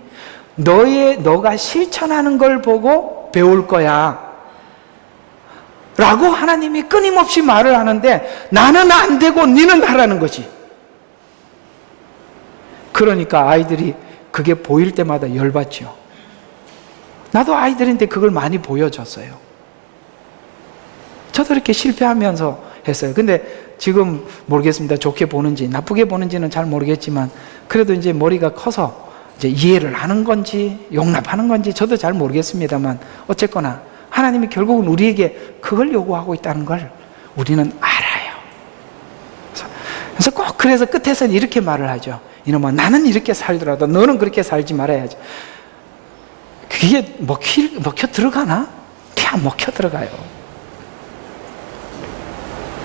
너가 실천하는 걸 보고 배울 거야 라고 하나님이 끊임없이 말을 하는데, 나는 안 되고 너는 하라는 거지. 그러니까 아이들이 그게 보일 때마다 열받죠. 나도 아이들한테 그걸 많이 보여줬어요. 저도 이렇게 실패하면서 했어요. 근데 지금 모르겠습니다. 좋게 보는지 나쁘게 보는지는 잘 모르겠지만, 그래도 이제 머리가 커서 이제 이해를 하는 건지 용납하는 건지 저도 잘 모르겠습니다만, 어쨌거나 하나님이 결국은 우리에게 그걸 요구하고 있다는 걸 우리는 알아요. 그래서 꼭 그래서 끝에서는 이렇게 말을 하죠. 이놈아, 나는 이렇게 살더라도 너는 그렇게 살지 말아야지. 그게 먹혀 들어가나? 그게 안 먹혀 들어가요.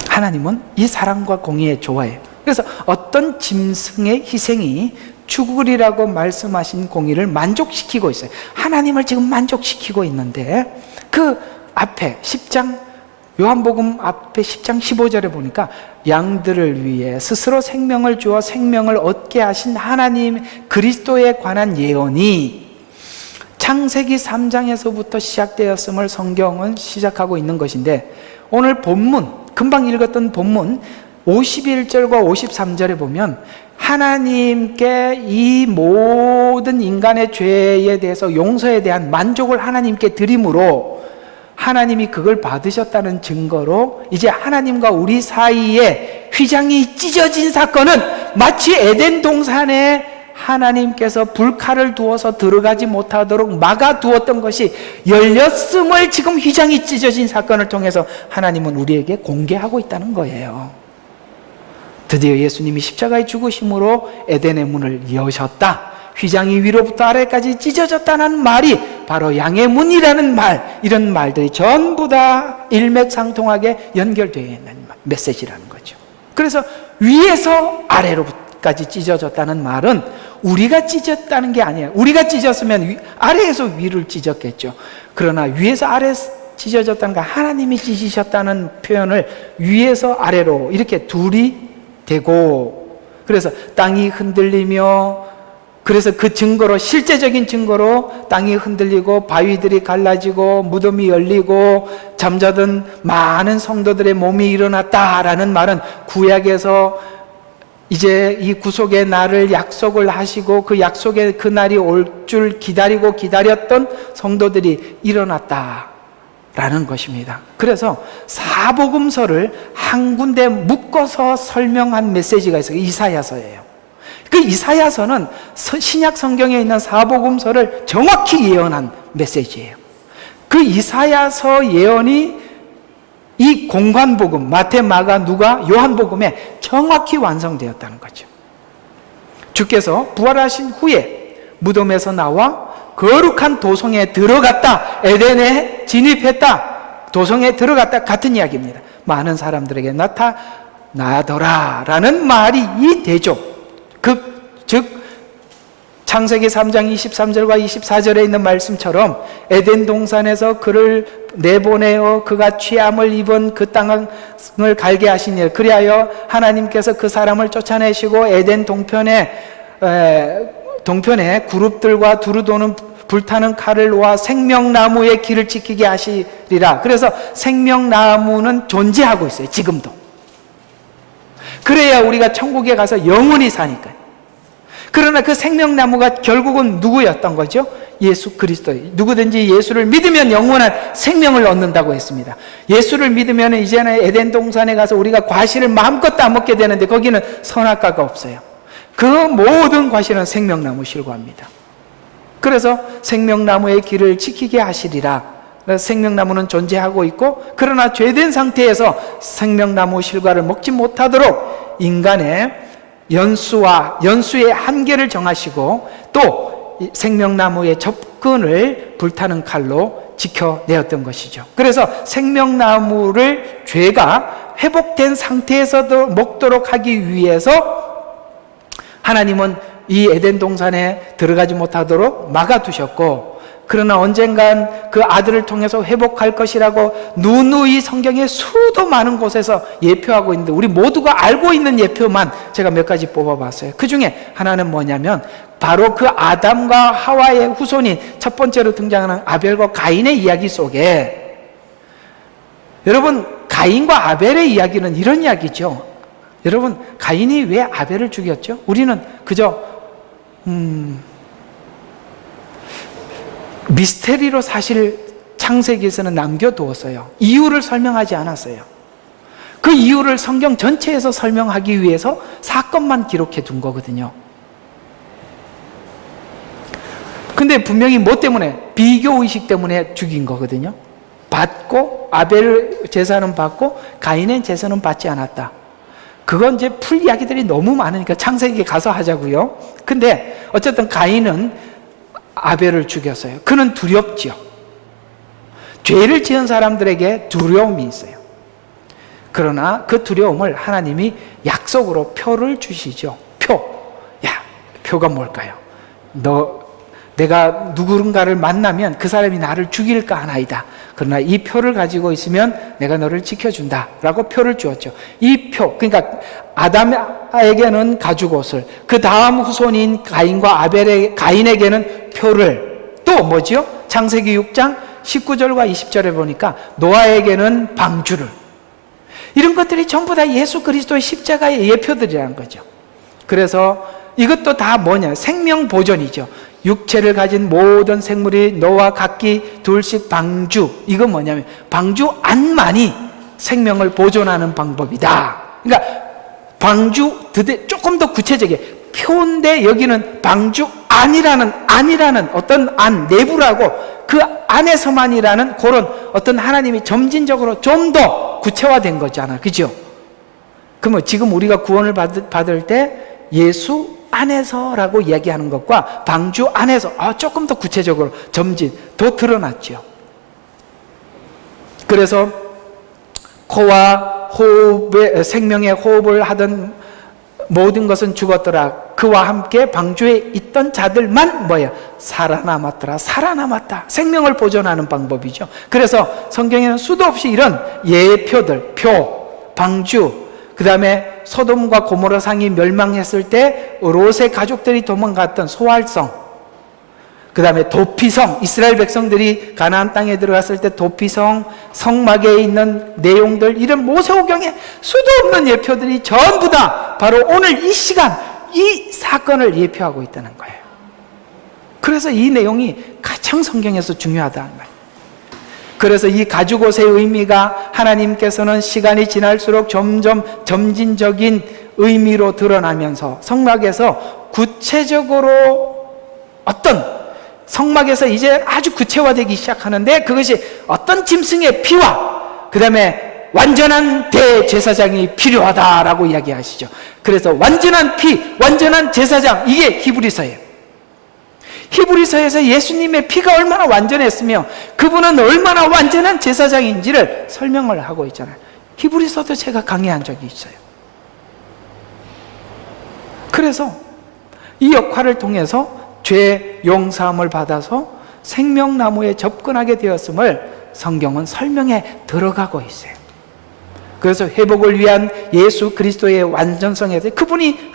하나님은 이 사랑과 공의의 조화예요. 그래서 어떤 짐승의 희생이 죽으리라고 말씀하신 공의를 만족시키고 있어요. 하나님을 지금 만족시키고 있는데, 그 앞에 10장, 요한복음 앞에 10장 15절에 보니까 양들을 위해 스스로 생명을 주어 생명을 얻게 하신 하나님 그리스도에 관한 예언이 창세기 3장에서부터 시작되었음을 성경은 시작하고 있는 것인데, 오늘 본문, 금방 읽었던 본문 51절과 53절에 보면 하나님께 이 모든 인간의 죄에 대해서 용서에 대한 만족을 하나님께 드림으로 하나님이 그걸 받으셨다는 증거로 이제 하나님과 우리 사이에 휘장이 찢어진 사건은 마치 에덴 동산에 하나님께서 불칼을 두어서 들어가지 못하도록 막아두었던 것이 열렸음을 지금 휘장이 찢어진 사건을 통해서 하나님은 우리에게 공개하고 있다는 거예요. 드디어 예수님이 십자가에 죽으심으로 에덴의 문을 여셨다. 휘장이 위로부터 아래까지 찢어졌다는 말이 바로 양의 문이라는 말, 이런 말들이 전부 다 일맥상통하게 연결되어 있는 메시지라는 거죠. 그래서 위에서 아래로까지 찢어졌다는 말은 우리가 찢었다는 게 아니에요. 우리가 찢었으면 아래에서 위를 찢었겠죠. 그러나 위에서 아래 찢어졌다는 거, 하나님이 찢으셨다는 표현을 위에서 아래로 이렇게 둘이 되고, 그래서 땅이 흔들리며, 그래서 그 증거로, 실제적인 증거로 땅이 흔들리고 바위들이 갈라지고 무덤이 열리고 잠자던 많은 성도들의 몸이 일어났다라는 말은 구약에서 이제 이 구속의 날을 약속을 하시고 그 약속의 그 날이 올 줄 기다리고 기다렸던 성도들이 일어났다라는 것입니다. 그래서 사복음서를 한 군데 묶어서 설명한 메시지가 있어요. 이사야서예요. 그 이사야서는 신약 성경에 있는 사복음서를 정확히 예언한 메시지예요. 그 이사야서 예언이 이 공관복음, 마태, 마가, 누가, 요한복음에 정확히 완성되었다는 거죠. 주께서 부활하신 후에 무덤에서 나와 거룩한 도성에 들어갔다, 에덴에 진입했다, 도성에 들어갔다, 같은 이야기입니다. 많은 사람들에게 나타나더라 라는 말이 이 되죠. 즉 창세기 3장 23절과 24절에 있는 말씀처럼 에덴 동산에서 그를 내보내어 그가 취함을 입은 그 땅을 갈게 하시니, 그리하여 하나님께서 그 사람을 쫓아내시고 에덴 동편에 그룹들과 두루 도는 불타는 칼을 놓아 생명나무의 길을 지키게 하시리라. 그래서 생명나무는 존재하고 있어요. 지금도. 그래야 우리가 천국에 가서 영원히 사니까요. 그러나 그 생명나무가 결국은 누구였던 거죠? 예수 그리스도. 누구든지 예수를 믿으면 영원한 생명을 얻는다고 했습니다. 예수를 믿으면 이제는 에덴 동산에 가서 우리가 과실을 마음껏 따먹게 되는데 거기는 선악과가 없어요. 그 모든 과실은 생명나무 실과입니다. 그래서 생명나무의 길을 지키게 하시리라. 생명나무는 존재하고 있고, 그러나 죄된 상태에서 생명나무 실과를 먹지 못하도록 인간의 연수의 한계를 정하시고, 또 생명나무의 접근을 불타는 칼로 지켜내었던 것이죠. 그래서 생명나무를 죄가 회복된 상태에서도 먹도록 하기 위해서 하나님은 이 에덴 동산에 들어가지 못하도록 막아두셨고, 그러나 언젠간 그 아들을 통해서 회복할 것이라고 누누이 성경에 수도 많은 곳에서 예표하고 있는데, 우리 모두가 알고 있는 예표만 제가 몇 가지 뽑아봤어요. 그 중에 하나는 뭐냐면 바로 그 아담과 하와의 후손인 첫 번째로 등장하는 아벨과 가인의 이야기 속에, 여러분, 가인과 아벨의 이야기는 이런 이야기죠. 여러분, 가인이 왜 아벨을 죽였죠? 우리는 그저 미스테리로 사실 창세기에서는 남겨두었어요. 이유를 설명하지 않았어요. 그 이유를 성경 전체에서 설명하기 위해서 사건만 기록해 둔 거거든요. 근데 분명히 뭐 때문에? 비교의식 때문에 죽인 거거든요. 받고, 아벨 제사는 받고 가인의 제사는 받지 않았다. 그건 이제 풀 이야기들이 너무 많으니까 창세기에 가서 하자고요. 근데 어쨌든 가인은 아벨을 죽였어요. 그는 두렵죠. 죄를 지은 사람들에게 두려움이 있어요. 그러나 그 두려움을 하나님이 약속으로 표를 주시죠. 표. 야, 표가 뭘까요? 내가 누군가를 만나면 그 사람이 나를 죽일까 하나이다. 그러나 이 표를 가지고 있으면 내가 너를 지켜준다 라고 표를 주었죠. 이 표, 그러니까 아담에게는 가죽옷을, 그 다음 후손인 가인에게는 표를, 또 뭐지요? 창세기 6장 19절과 20절에 보니까 노아에게는 방주를, 이런 것들이 전부 다 예수 그리스도의 십자가의 예표들이라는 거죠. 그래서 이것도 다 뭐냐? 생명 보존이죠. 육체를 가진 모든 생물이 너와 각기 둘씩 방주, 이건 뭐냐면 방주 안만이 생명을 보존하는 방법이다. 그러니까 방주 조금 더 구체적이에요. 표인데 여기는 방주 안이라는 어떤 안, 내부라고, 그 안에서만이라는 그런 어떤 하나님이 점진적으로 좀 더 구체화된 거잖아. 그죠? 그러면 지금 우리가 구원을 받을 때 예수 안에서라고 이야기하는 것과 방주 안에서 조금 더 구체적으로 점진, 더 드러났죠. 그래서 코와 호흡의 생명의 호흡을 하던 모든 것은 죽었더라. 그와 함께 방주에 있던 자들만 뭐야? 살아남았더라. 살아남았다. 생명을 보존하는 방법이죠. 그래서 성경에는 수도 없이 이런 예표들, 표, 방주, 그 다음에 소돔과 고모라 상이 멸망했을 때 롯의 가족들이 도망갔던 소활성, 그 다음에 도피성, 이스라엘 백성들이 가나안 땅에 들어갔을 때 도피성, 성막에 있는 내용들, 이런 모세오경에 수도 없는 예표들이 전부 다 바로 오늘 이 시간, 이 사건을 예표하고 있다는 거예요. 그래서 이 내용이 가장 성경에서 중요하다는 거예요. 그래서 이 가죽옷의 의미가 하나님께서는 시간이 지날수록 점점 점진적인 의미로 드러나면서 성막에서 구체적으로 어떤 성막에서 이제 아주 구체화되기 시작하는데, 그것이 어떤 짐승의 피와 그 다음에 완전한 대제사장이 필요하다라고 이야기하시죠. 그래서 완전한 피, 완전한 제사장, 이게 히브리서예요. 히브리서에서 예수님의 피가 얼마나 완전했으며 그분은 얼마나 완전한 제사장인지를 설명을 하고 있잖아요. 히브리서도 제가 강의한 적이 있어요. 그래서 이 역할을 통해서 죄 용서함을 받아서 생명나무에 접근하게 되었음을 성경은 설명에 들어가고 있어요. 그래서 회복을 위한 예수 그리스도의 완전성에 대해, 그분이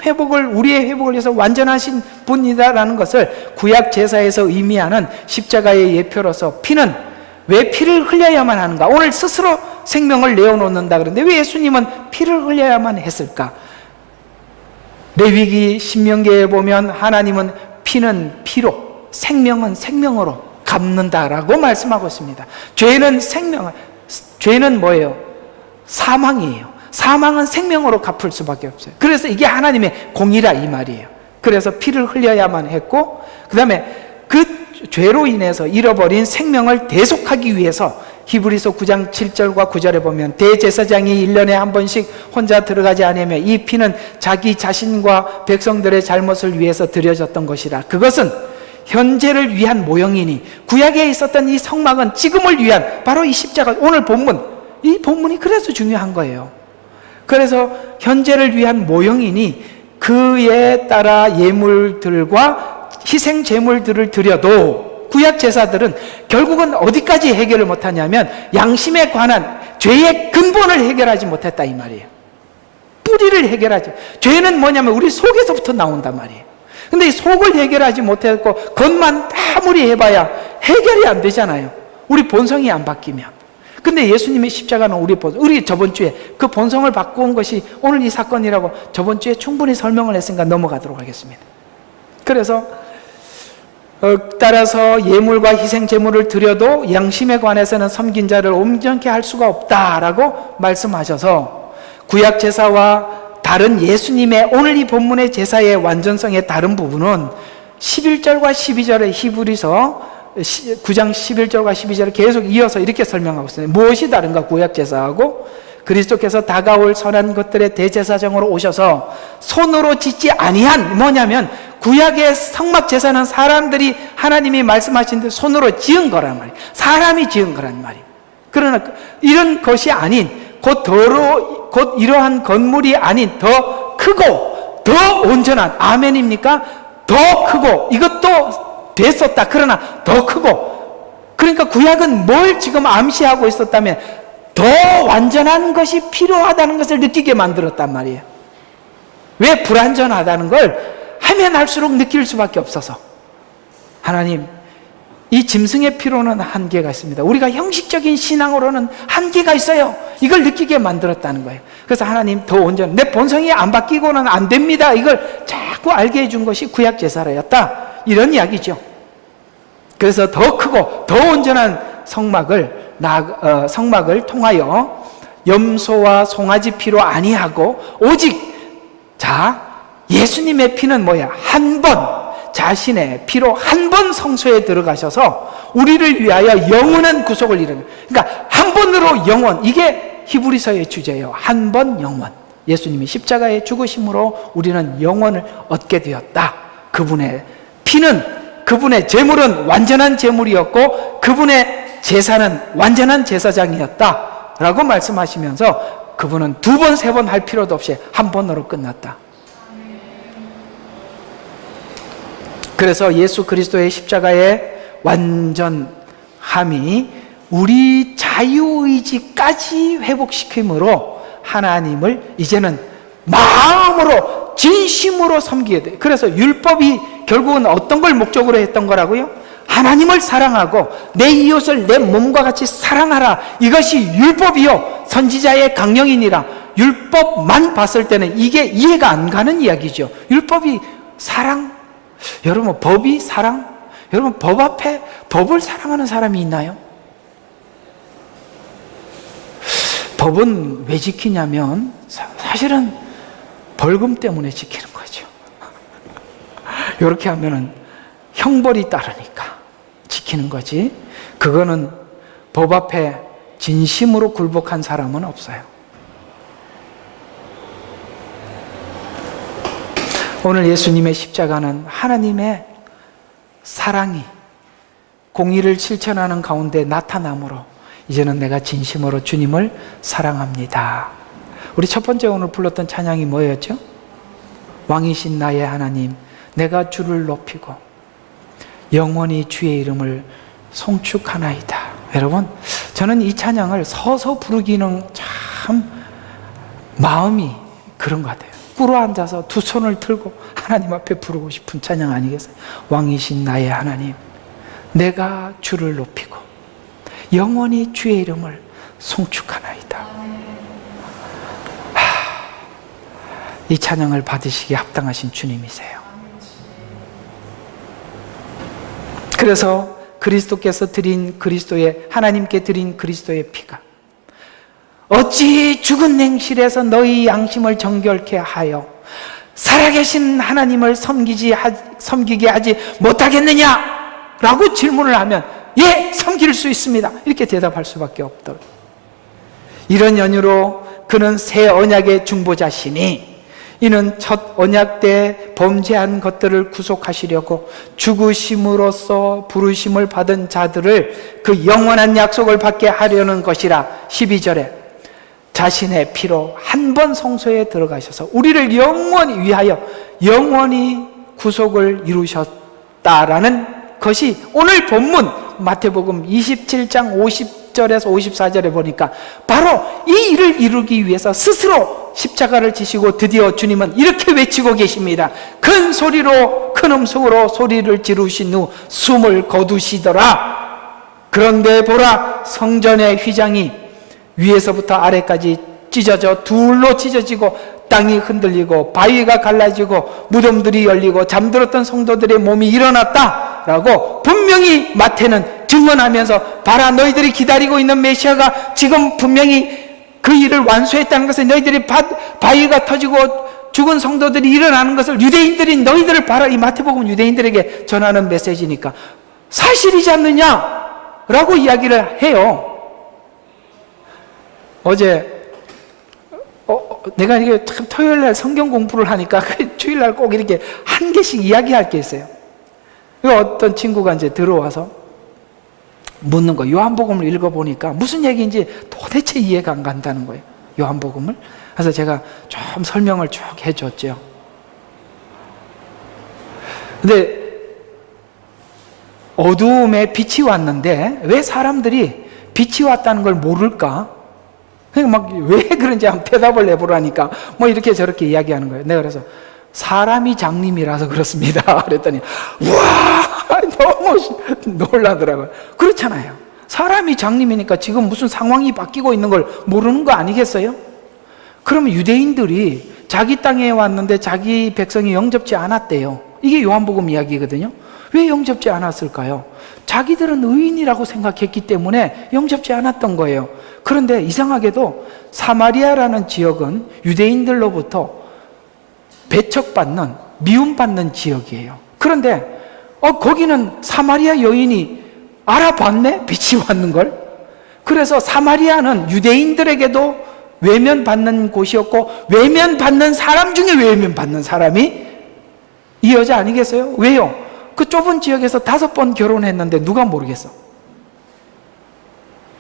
우리의 회복을 위해서 완전하신 분이다라는 것을 구약 제사에서 의미하는 십자가의 예표로서, 피는 왜 피를 흘려야만 하는가? 오늘 스스로 생명을 내어놓는다 그러는데 왜 예수님은 피를 흘려야만 했을까? 레위기 신명기에 보면 하나님은 피는 피로, 생명은 생명으로 갚는다라고 말씀하고 있습니다. 죄는 뭐예요? 사망이에요. 사망은 생명으로 갚을 수밖에 없어요. 그래서 이게 하나님의 공의라 이 말이에요. 그래서 피를 흘려야만 했고, 그 다음에 그 죄로 인해서 잃어버린 생명을 대속하기 위해서 히브리서 9장 7절과 9절에 보면 대제사장이 1년에 한 번씩 혼자 들어가지 않으며 이 피는 자기 자신과 백성들의 잘못을 위해서 드려졌던 것이라. 그것은 현재를 위한 모형이니 구약에 있었던 이 성막은 지금을 위한 바로 이 십자가, 오늘 본문, 이 본문이 그래서 중요한 거예요. 그래서 현재를 위한 모형이니 그에 따라 예물들과 희생 제물들을 드려도 구약 제사들은 결국은 어디까지 해결을 못하냐면 양심에 관한 죄의 근본을 해결하지 못했다 이 말이에요. 뿌리를 해결하지. 죄는 뭐냐면 우리 속에서부터 나온단 말이에요. 근데 이 속을 해결하지 못했고 겉만 아무리 해봐야 해결이 안 되잖아요. 우리 본성이 안 바뀌면. 근데 예수님의 십자가는 우리 저번 주에 그 본성을 바꾼 것이 오늘 이 사건이라고 저번 주에 충분히 설명을 했으니까 넘어가도록 하겠습니다. 그래서 따라서 예물과 희생 제물을 드려도 양심에 관해서는 섬긴 자를 온전케 할 수가 없다라고 말씀하셔서 구약 제사와 다른 예수님의 오늘 이 본문의 제사의 완전성의 다른 부분은 11절과 12절의 히브리서 9장 11절과 12절을 계속 이어서 이렇게 설명하고 있어요. 무엇이 다른가? 구약 제사하고 그리스도께서 다가올 선한 것들의 대제사장으로 오셔서 손으로 짓지 아니한, 뭐냐면 구약의 성막 제사는 사람들이 하나님이 말씀하신 대로 손으로 지은 거란 말이에요. 사람이 지은 거란 말이에요. 그러나 이런 것이 아닌 곧 이러한 건물이 아닌 더 크고 더 온전한, 아멘입니까? 더 크고, 이것도 됐었다. 그러나 더 크고, 그러니까 구약은 뭘 지금 암시하고 있었다면 더 완전한 것이 필요하다는 것을 느끼게 만들었단 말이에요. 왜? 불완전하다는 걸 하면 할수록 느낄 수밖에 없어서. 하나님, 이 짐승의 피로는 한계가 있습니다. 우리가 형식적인 신앙으로는 한계가 있어요. 이걸 느끼게 만들었다는 거예요. 그래서 하나님, 더 온전, 내 본성이 안 바뀌고는 안 됩니다. 이걸 자꾸 알게 해준 것이 구약 제사였다, 이런 이야기죠. 그래서 더 크고 더 온전한 성막을 통하여 염소와 송아지 피로 아니하고 오직, 자, 예수님의 피는 뭐야? 한 번, 자신의 피로 한 번 성소에 들어가셔서 우리를 위하여 영원한 구속을 이루는, 그러니까 한 번으로 영원, 이게 히브리서의 주제예요. 한 번 영원. 예수님이 십자가의 죽으심으로 우리는 영원을 얻게 되었다. 그분의 피는, 그분의 제물은 완전한 제물이었고 그분의 제사는 완전한 제사장이었다 라고 말씀하시면서 그분은 두 번, 세 번 할 필요도 없이 한 번으로 끝났다. 그래서 예수 그리스도의 십자가의 완전함이 우리 자유의지까지 회복시킴으로 하나님을 이제는 마음으로 진심으로 섬기게 돼. 그래서 율법이 결국은 어떤 걸 목적으로 했던 거라고요? 하나님을 사랑하고 내 이웃을 내 몸과 같이 사랑하라. 이것이 율법이요 선지자의 강령이니라. 율법만 봤을 때는 이게 이해가 안 가는 이야기죠. 율법이 사랑? 여러분, 법이 사랑? 여러분, 법 앞에 법을 사랑하는 사람이 있나요? 법은 왜 지키냐면 사실은 벌금 때문에 지키는 거죠. 이렇게 하면은 형벌이 따르니까 지키는 거지. 그거는 법 앞에 진심으로 굴복한 사람은 없어요. 오늘 예수님의 십자가는 하나님의 사랑이 공의를 실천하는 가운데 나타남으로 이제는 내가 진심으로 주님을 사랑합니다. 우리 첫 번째 오늘 불렀던 찬양이 뭐였죠? 왕이신 나의 하나님, 내가 주를 높이고 영원히 주의 이름을 송축하나이다. 여러분, 저는 이 찬양을 서서 부르기는 참 마음이 그런 것 같아요. 꿇어 앉아서 두 손을 들고 하나님 앞에 부르고 싶은 찬양 아니겠어요? 왕이신 나의 하나님, 내가 주를 높이고 영원히 주의 이름을 송축하나이다. 이 찬양을 받으시기에 합당하신 주님이세요. 그래서 그리스도께서 드린 그리스도의, 하나님께 드린 그리스도의 피가 어찌 죽은 냉실에서 너희 양심을 정결케 하여 살아계신 하나님을 섬기게 하지 못하겠느냐? 라고 질문을 하면 예, 섬길 수 있습니다. 이렇게 대답할 수밖에 없다. 이런 연유로 그는 새 언약의 중보자시니 이는 첫 언약 때 범죄한 것들을 구속하시려고 죽으심으로써 부르심을 받은 자들을 그 영원한 약속을 받게 하려는 것이라. 12절에 자신의 피로 한 번 성소에 들어가셔서 우리를 영원히 위하여 영원히 구속을 이루셨다라는 것이 오늘 본문 마태복음 27장 50절에서 54절에 보니까 바로 이 일을 이루기 위해서 스스로 십자가를 지시고 드디어 주님은 이렇게 외치고 계십니다. 큰 소리로, 큰 음성으로 소리를 지르신 후 숨을 거두시더라. 그런데 보라, 성전의 휘장이 위에서부터 아래까지 찢어져 둘로 찢어지고 땅이 흔들리고 바위가 갈라지고 무덤들이 열리고 잠들었던 성도들의 몸이 일어났다라고 분명히 마태는 증언하면서 봐라, 너희들이 기다리고 있는 메시아가 지금 분명히 그 일을 완수했다는 것을, 너희들이 바위가 터지고 죽은 성도들이 일어나는 것을 유대인들이 너희들을 봐라, 이 마태복음 유대인들에게 전하는 메시지니까 사실이지 않느냐라고 이야기를 해요. 어제 내가 이게 참 토요일날 성경 공부를 하니까 주일날 꼭 이렇게 한 개씩 이야기할 게 있어요. 어떤 친구가 이제 들어와서 묻는 거예요. 요한복음을 읽어보니까 무슨 얘기인지 도대체 이해가 안 간다는 거예요. 요한복음을. 그래서 제가 좀 설명을 쭉 해줬죠. 근데 어두움에 빛이 왔는데 왜 사람들이 빛이 왔다는 걸 모를까? 그러니까 막 왜 그런지 한번 대답을 내보라니까 뭐 이렇게 저렇게 이야기하는 거예요. 내가 그래서 사람이 장님이라서 그렇습니다. 그랬더니 우와, 너무 놀라더라고요. 그렇잖아요. 사람이 장님이니까 지금 무슨 상황이 바뀌고 있는 걸 모르는 거 아니겠어요? 그러면 유대인들이 자기 땅에 왔는데 자기 백성이 영접지 않았대요. 이게 요한복음 이야기거든요. 왜 영접지 않았을까요? 자기들은 의인이라고 생각했기 때문에 영접지 않았던 거예요. 그런데 이상하게도 사마리아라는 지역은 유대인들로부터 배척받는, 미움받는 지역이에요. 그런데 거기는 사마리아 여인이 알아봤네? 빛이 왔는 걸. 그래서 사마리아는 유대인들에게도 외면받는 곳이었고, 외면받는 사람 중에 외면받는 사람이 이 여자 아니겠어요? 왜요? 그 좁은 지역에서 5번 결혼했는데 누가 모르겠어?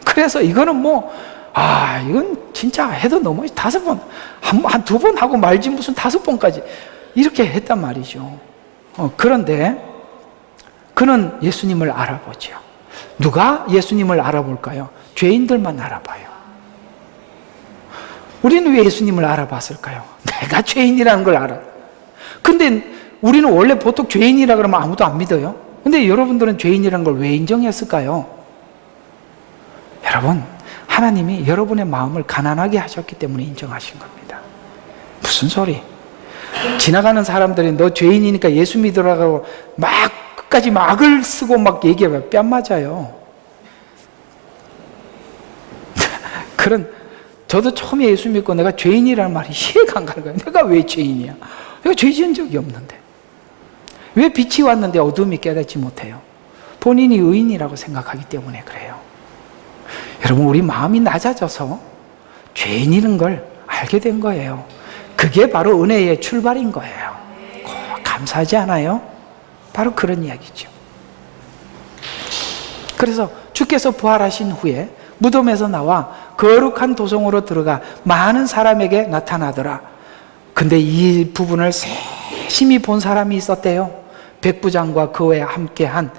그래서 이거는 이건 진짜 해도 너무 5번, 한 2번 하고 말지 무슨 5번까지 이렇게 했단 말이죠. 그런데 그는 예수님을 알아보죠. 누가 예수님을 알아볼까요? 죄인들만 알아봐요. 우리는 왜 예수님을 알아봤을까요? 내가 죄인이라는 걸 알아. 근데 우리는 원래 보통 죄인이라 그러면 아무도 안 믿어요. 근데 여러분들은 죄인이라는 걸 왜 인정했을까요? 여러분, 하나님이 여러분의 마음을 가난하게 하셨기 때문에 인정하신 겁니다. 무슨 소리? 지나가는 사람들이 너 죄인이니까 예수 믿으라고 막 끝까지 막을 쓰고 막 얘기해봐요. 뺨 맞아요. 저도 처음에 예수 믿고 내가 죄인이라는 말이 이해가 안 가는 거예요. 내가 왜 죄인이야? 내가 죄 지은 적이 없는데. 왜 빛이 왔는데 어둠이 깨닫지 못해요? 본인이 의인이라고 생각하기 때문에 그래요. 여러분, 우리 마음이 낮아져서 죄인이라는 걸 알게 된 거예요. 그게 바로 은혜의 출발인 거예요. 감사하지 않아요? 바로 그런 이야기죠. 그래서 주께서 부활하신 후에 무덤에서 나와 거룩한 도성으로 들어가 많은 사람에게 나타나더라. 근데 이 부분을 세심히 본 사람이 있었대요. 백부장과 그와 함께한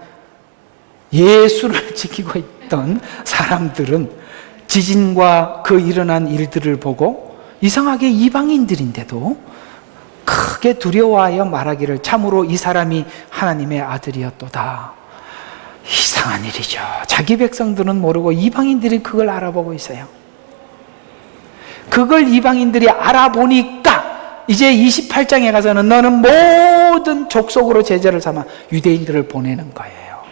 예수를 지키고 있던 사람들은 지진과 그 일어난 일들을 보고 이상하게 이방인들인데도 크게 두려워하여 말하기를 참으로 이 사람이 하나님의 아들이었도다. 이상한 일이죠. 자기 백성들은 모르고 이방인들이 그걸 알아보고 있어요. 그걸 이방인들이 알아보니까 이제 28장에 가서는 너는 모든 족속으로 제자를 삼아 유대인들을 보내는 거예요.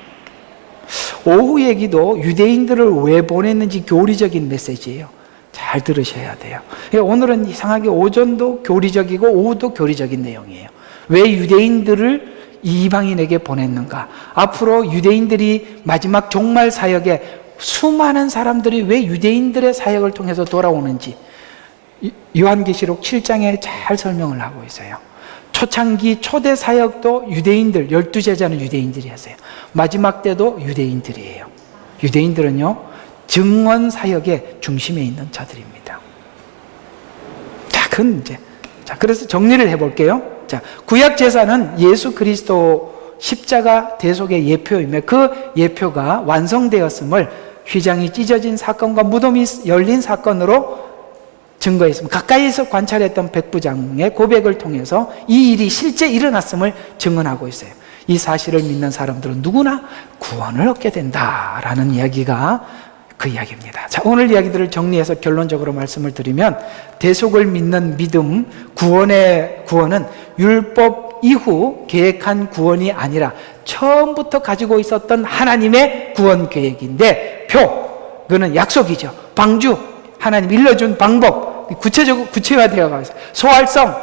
오후 얘기도 유대인들을 왜 보냈는지 교리적인 메시지예요. 잘 들으셔야 돼요. 오늘은 이상하게 오전도 교리적이고 오후도 교리적인 내용이에요. 왜 유대인들을 이방인에게 보냈는가? 앞으로 유대인들이 마지막 종말 사역에 수많은 사람들이 왜 유대인들의 사역을 통해서 돌아오는지 요한계시록 7장에 잘 설명을 하고 있어요. 초창기 초대 사역도 유대인들, 12제자는 유대인들이 했어요. 마지막 때도 유대인들이에요. 유대인들은요, 증언 사역의 중심에 있는 자들입니다. 자, 그건 이제, 그래서 정리를 해볼게요. 자, 구약 제사는 예수 그리스도 십자가 대속의 예표이며 그 예표가 완성되었음을 휘장이 찢어진 사건과 무덤이 열린 사건으로 증거했습니다. 가까이에서 관찰했던 백부장의 고백을 통해서 이 일이 실제 일어났음을 증언하고 있어요. 이 사실을 믿는 사람들은 누구나 구원을 얻게 된다라는 이야기가 그 이야기입니다. 자, 오늘 이야기들을 정리해서 결론적으로 말씀을 드리면 대속을 믿는 믿음, 구원은 율법 이후 계획한 구원이 아니라 처음부터 가지고 있었던 하나님의 구원 계획인데 그거는 약속이죠. 방주, 하나님 일러준 방법, 구체화되어 가고 있어요. 소활성,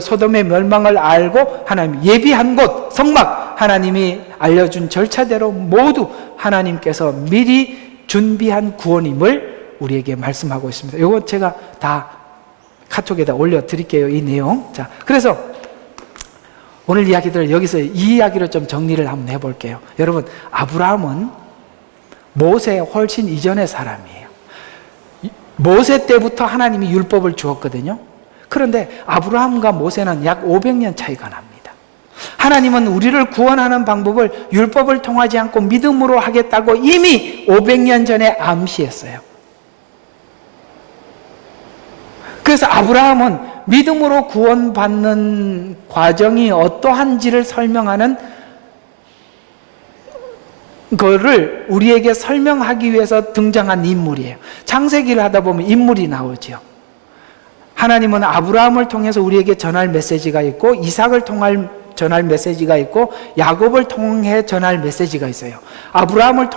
소돔의 멸망을 알고 하나님 예비한 곳, 성막, 하나님이 알려준 절차대로 모두 하나님께서 미리 준비한 구원임을 우리에게 말씀하고 있습니다. 이거 제가 다 카톡에다 올려드릴게요, 이 내용. 자, 그래서 오늘 이야기들을 여기서 이 이야기로 좀 정리를 한번 해볼게요. 여러분, 아브라함은 모세 훨씬 이전의 사람이에요. 모세 때부터 하나님이 율법을 주었거든요. 그런데 아브라함과 모세는 약 500년 차이가 납니다. 하나님은 우리를 구원하는 방법을 율법을 통하지 않고 믿음으로 하겠다고 이미 500년 전에 암시했어요. 그래서 아브라함은 믿음으로 구원받는 과정이 어떠한지를 설명하는 그거를 우리에게 설명하기 위해서 등장한 인물이에요. 창세기를 하다 보면 인물이 나오죠. 하나님은 아브라함을 통해서 우리에게 전할 메시지가 있고 이삭을 통할 전할 메시지가 있고 야곱을 통해 전할 메시지가 있어요. 아브라함을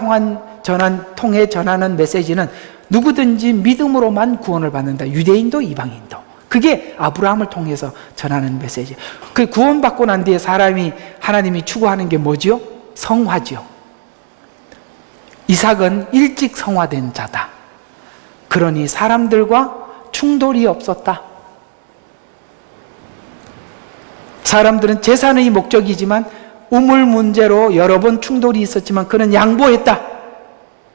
통해 전하는 메시지는 누구든지 믿음으로만 구원을 받는다. 유대인도 이방인도. 그게 아브라함을 통해서 전하는 메시지. 그 구원받고 난 뒤에 하나님이 추구하는 게 뭐죠? 성화죠. 이삭은 일찍 성화된 자다. 그러니 사람들과 충돌이 없었다. 사람들은 재산의 목적이지만 우물 문제로 여러 번 충돌이 있었지만 그는 양보했다.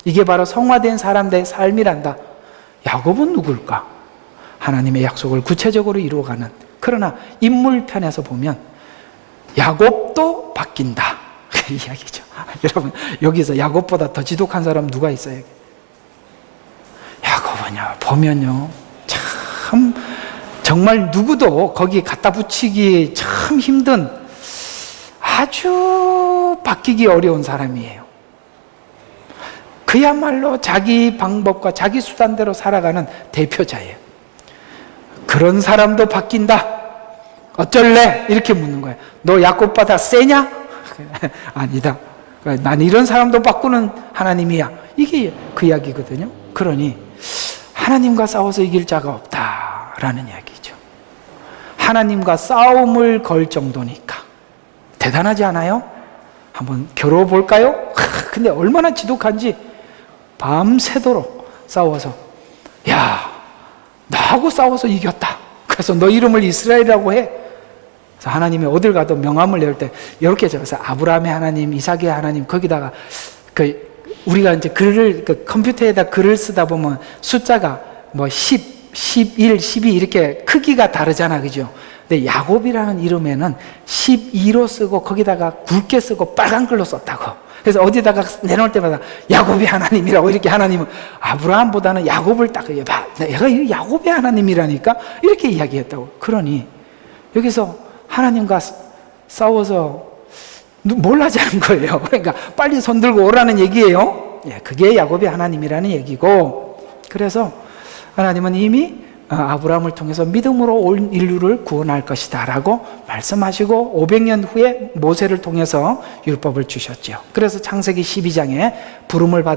이게 바로 성화된 사람들의 삶이란다. 야곱은 누굴까? 하나님의 약속을 구체적으로 이루어가는. 그러나 인물편에서 보면 야곱도 바뀐다. 그 이야기죠. 여러분, 여기서 야곱보다 더 지독한 사람 누가 있어요? 야곱은요, 보면요, 참 정말 누구도 거기에 갖다 붙이기 참 힘든 아주 바뀌기 어려운 사람이에요. 그야말로 자기 방법과 자기 수단대로 살아가는 대표자예요. 그런 사람도 바뀐다. 어쩔래? 이렇게 묻는 거예요. 너 야곱보다 세냐? 아니다. 난 이런 사람도 바꾸는 하나님이야. 이게 그 이야기거든요. 그러니 하나님과 싸워서 이길 자가 없다라는 이야기죠. 하나님과 싸움을 걸 정도니까 대단하지 않아요? 한번 겨뤄볼까요? 근데 얼마나 지독한지 밤새도록 싸워서 야, 나하고 싸워서 이겼다. 그래서 너 이름을 이스라엘이라고 해. 그래서 하나님이 어딜 가도 명함을 낼 때 이렇게 적어서 아브라함의 하나님, 이삭의 하나님, 거기다가 우리가 이제 컴퓨터에다 글을 쓰다 보면 숫자가 뭐 10, 11, 12 이렇게 크기가 다르잖아, 그죠? 근데 야곱이라는 이름에는 12로 쓰고 거기다가 굵게 쓰고 빨간 글로 썼다고. 그래서 어디다가 내놓을 때마다 야곱의 하나님이라고 이렇게 하나님은 아브라함보다는 야곱을 딱 봐. 내가 야곱의 하나님이라니까 이렇게 이야기했다고. 그러니 여기서 하나님과 싸워서 뭘 하자는 거예요. 그러니까 빨리 손 들고 오라는 얘기예요. 그게 야곱의 하나님이라는 얘기고, 그래서 하나님은 이미 아브라함을 통해서 믿음으로 온 인류를 구원할 것이다 라고 말씀하시고 500년 후에 모세를 통해서 율법을 주셨죠. 그래서 창세기 12장에 부름을 받은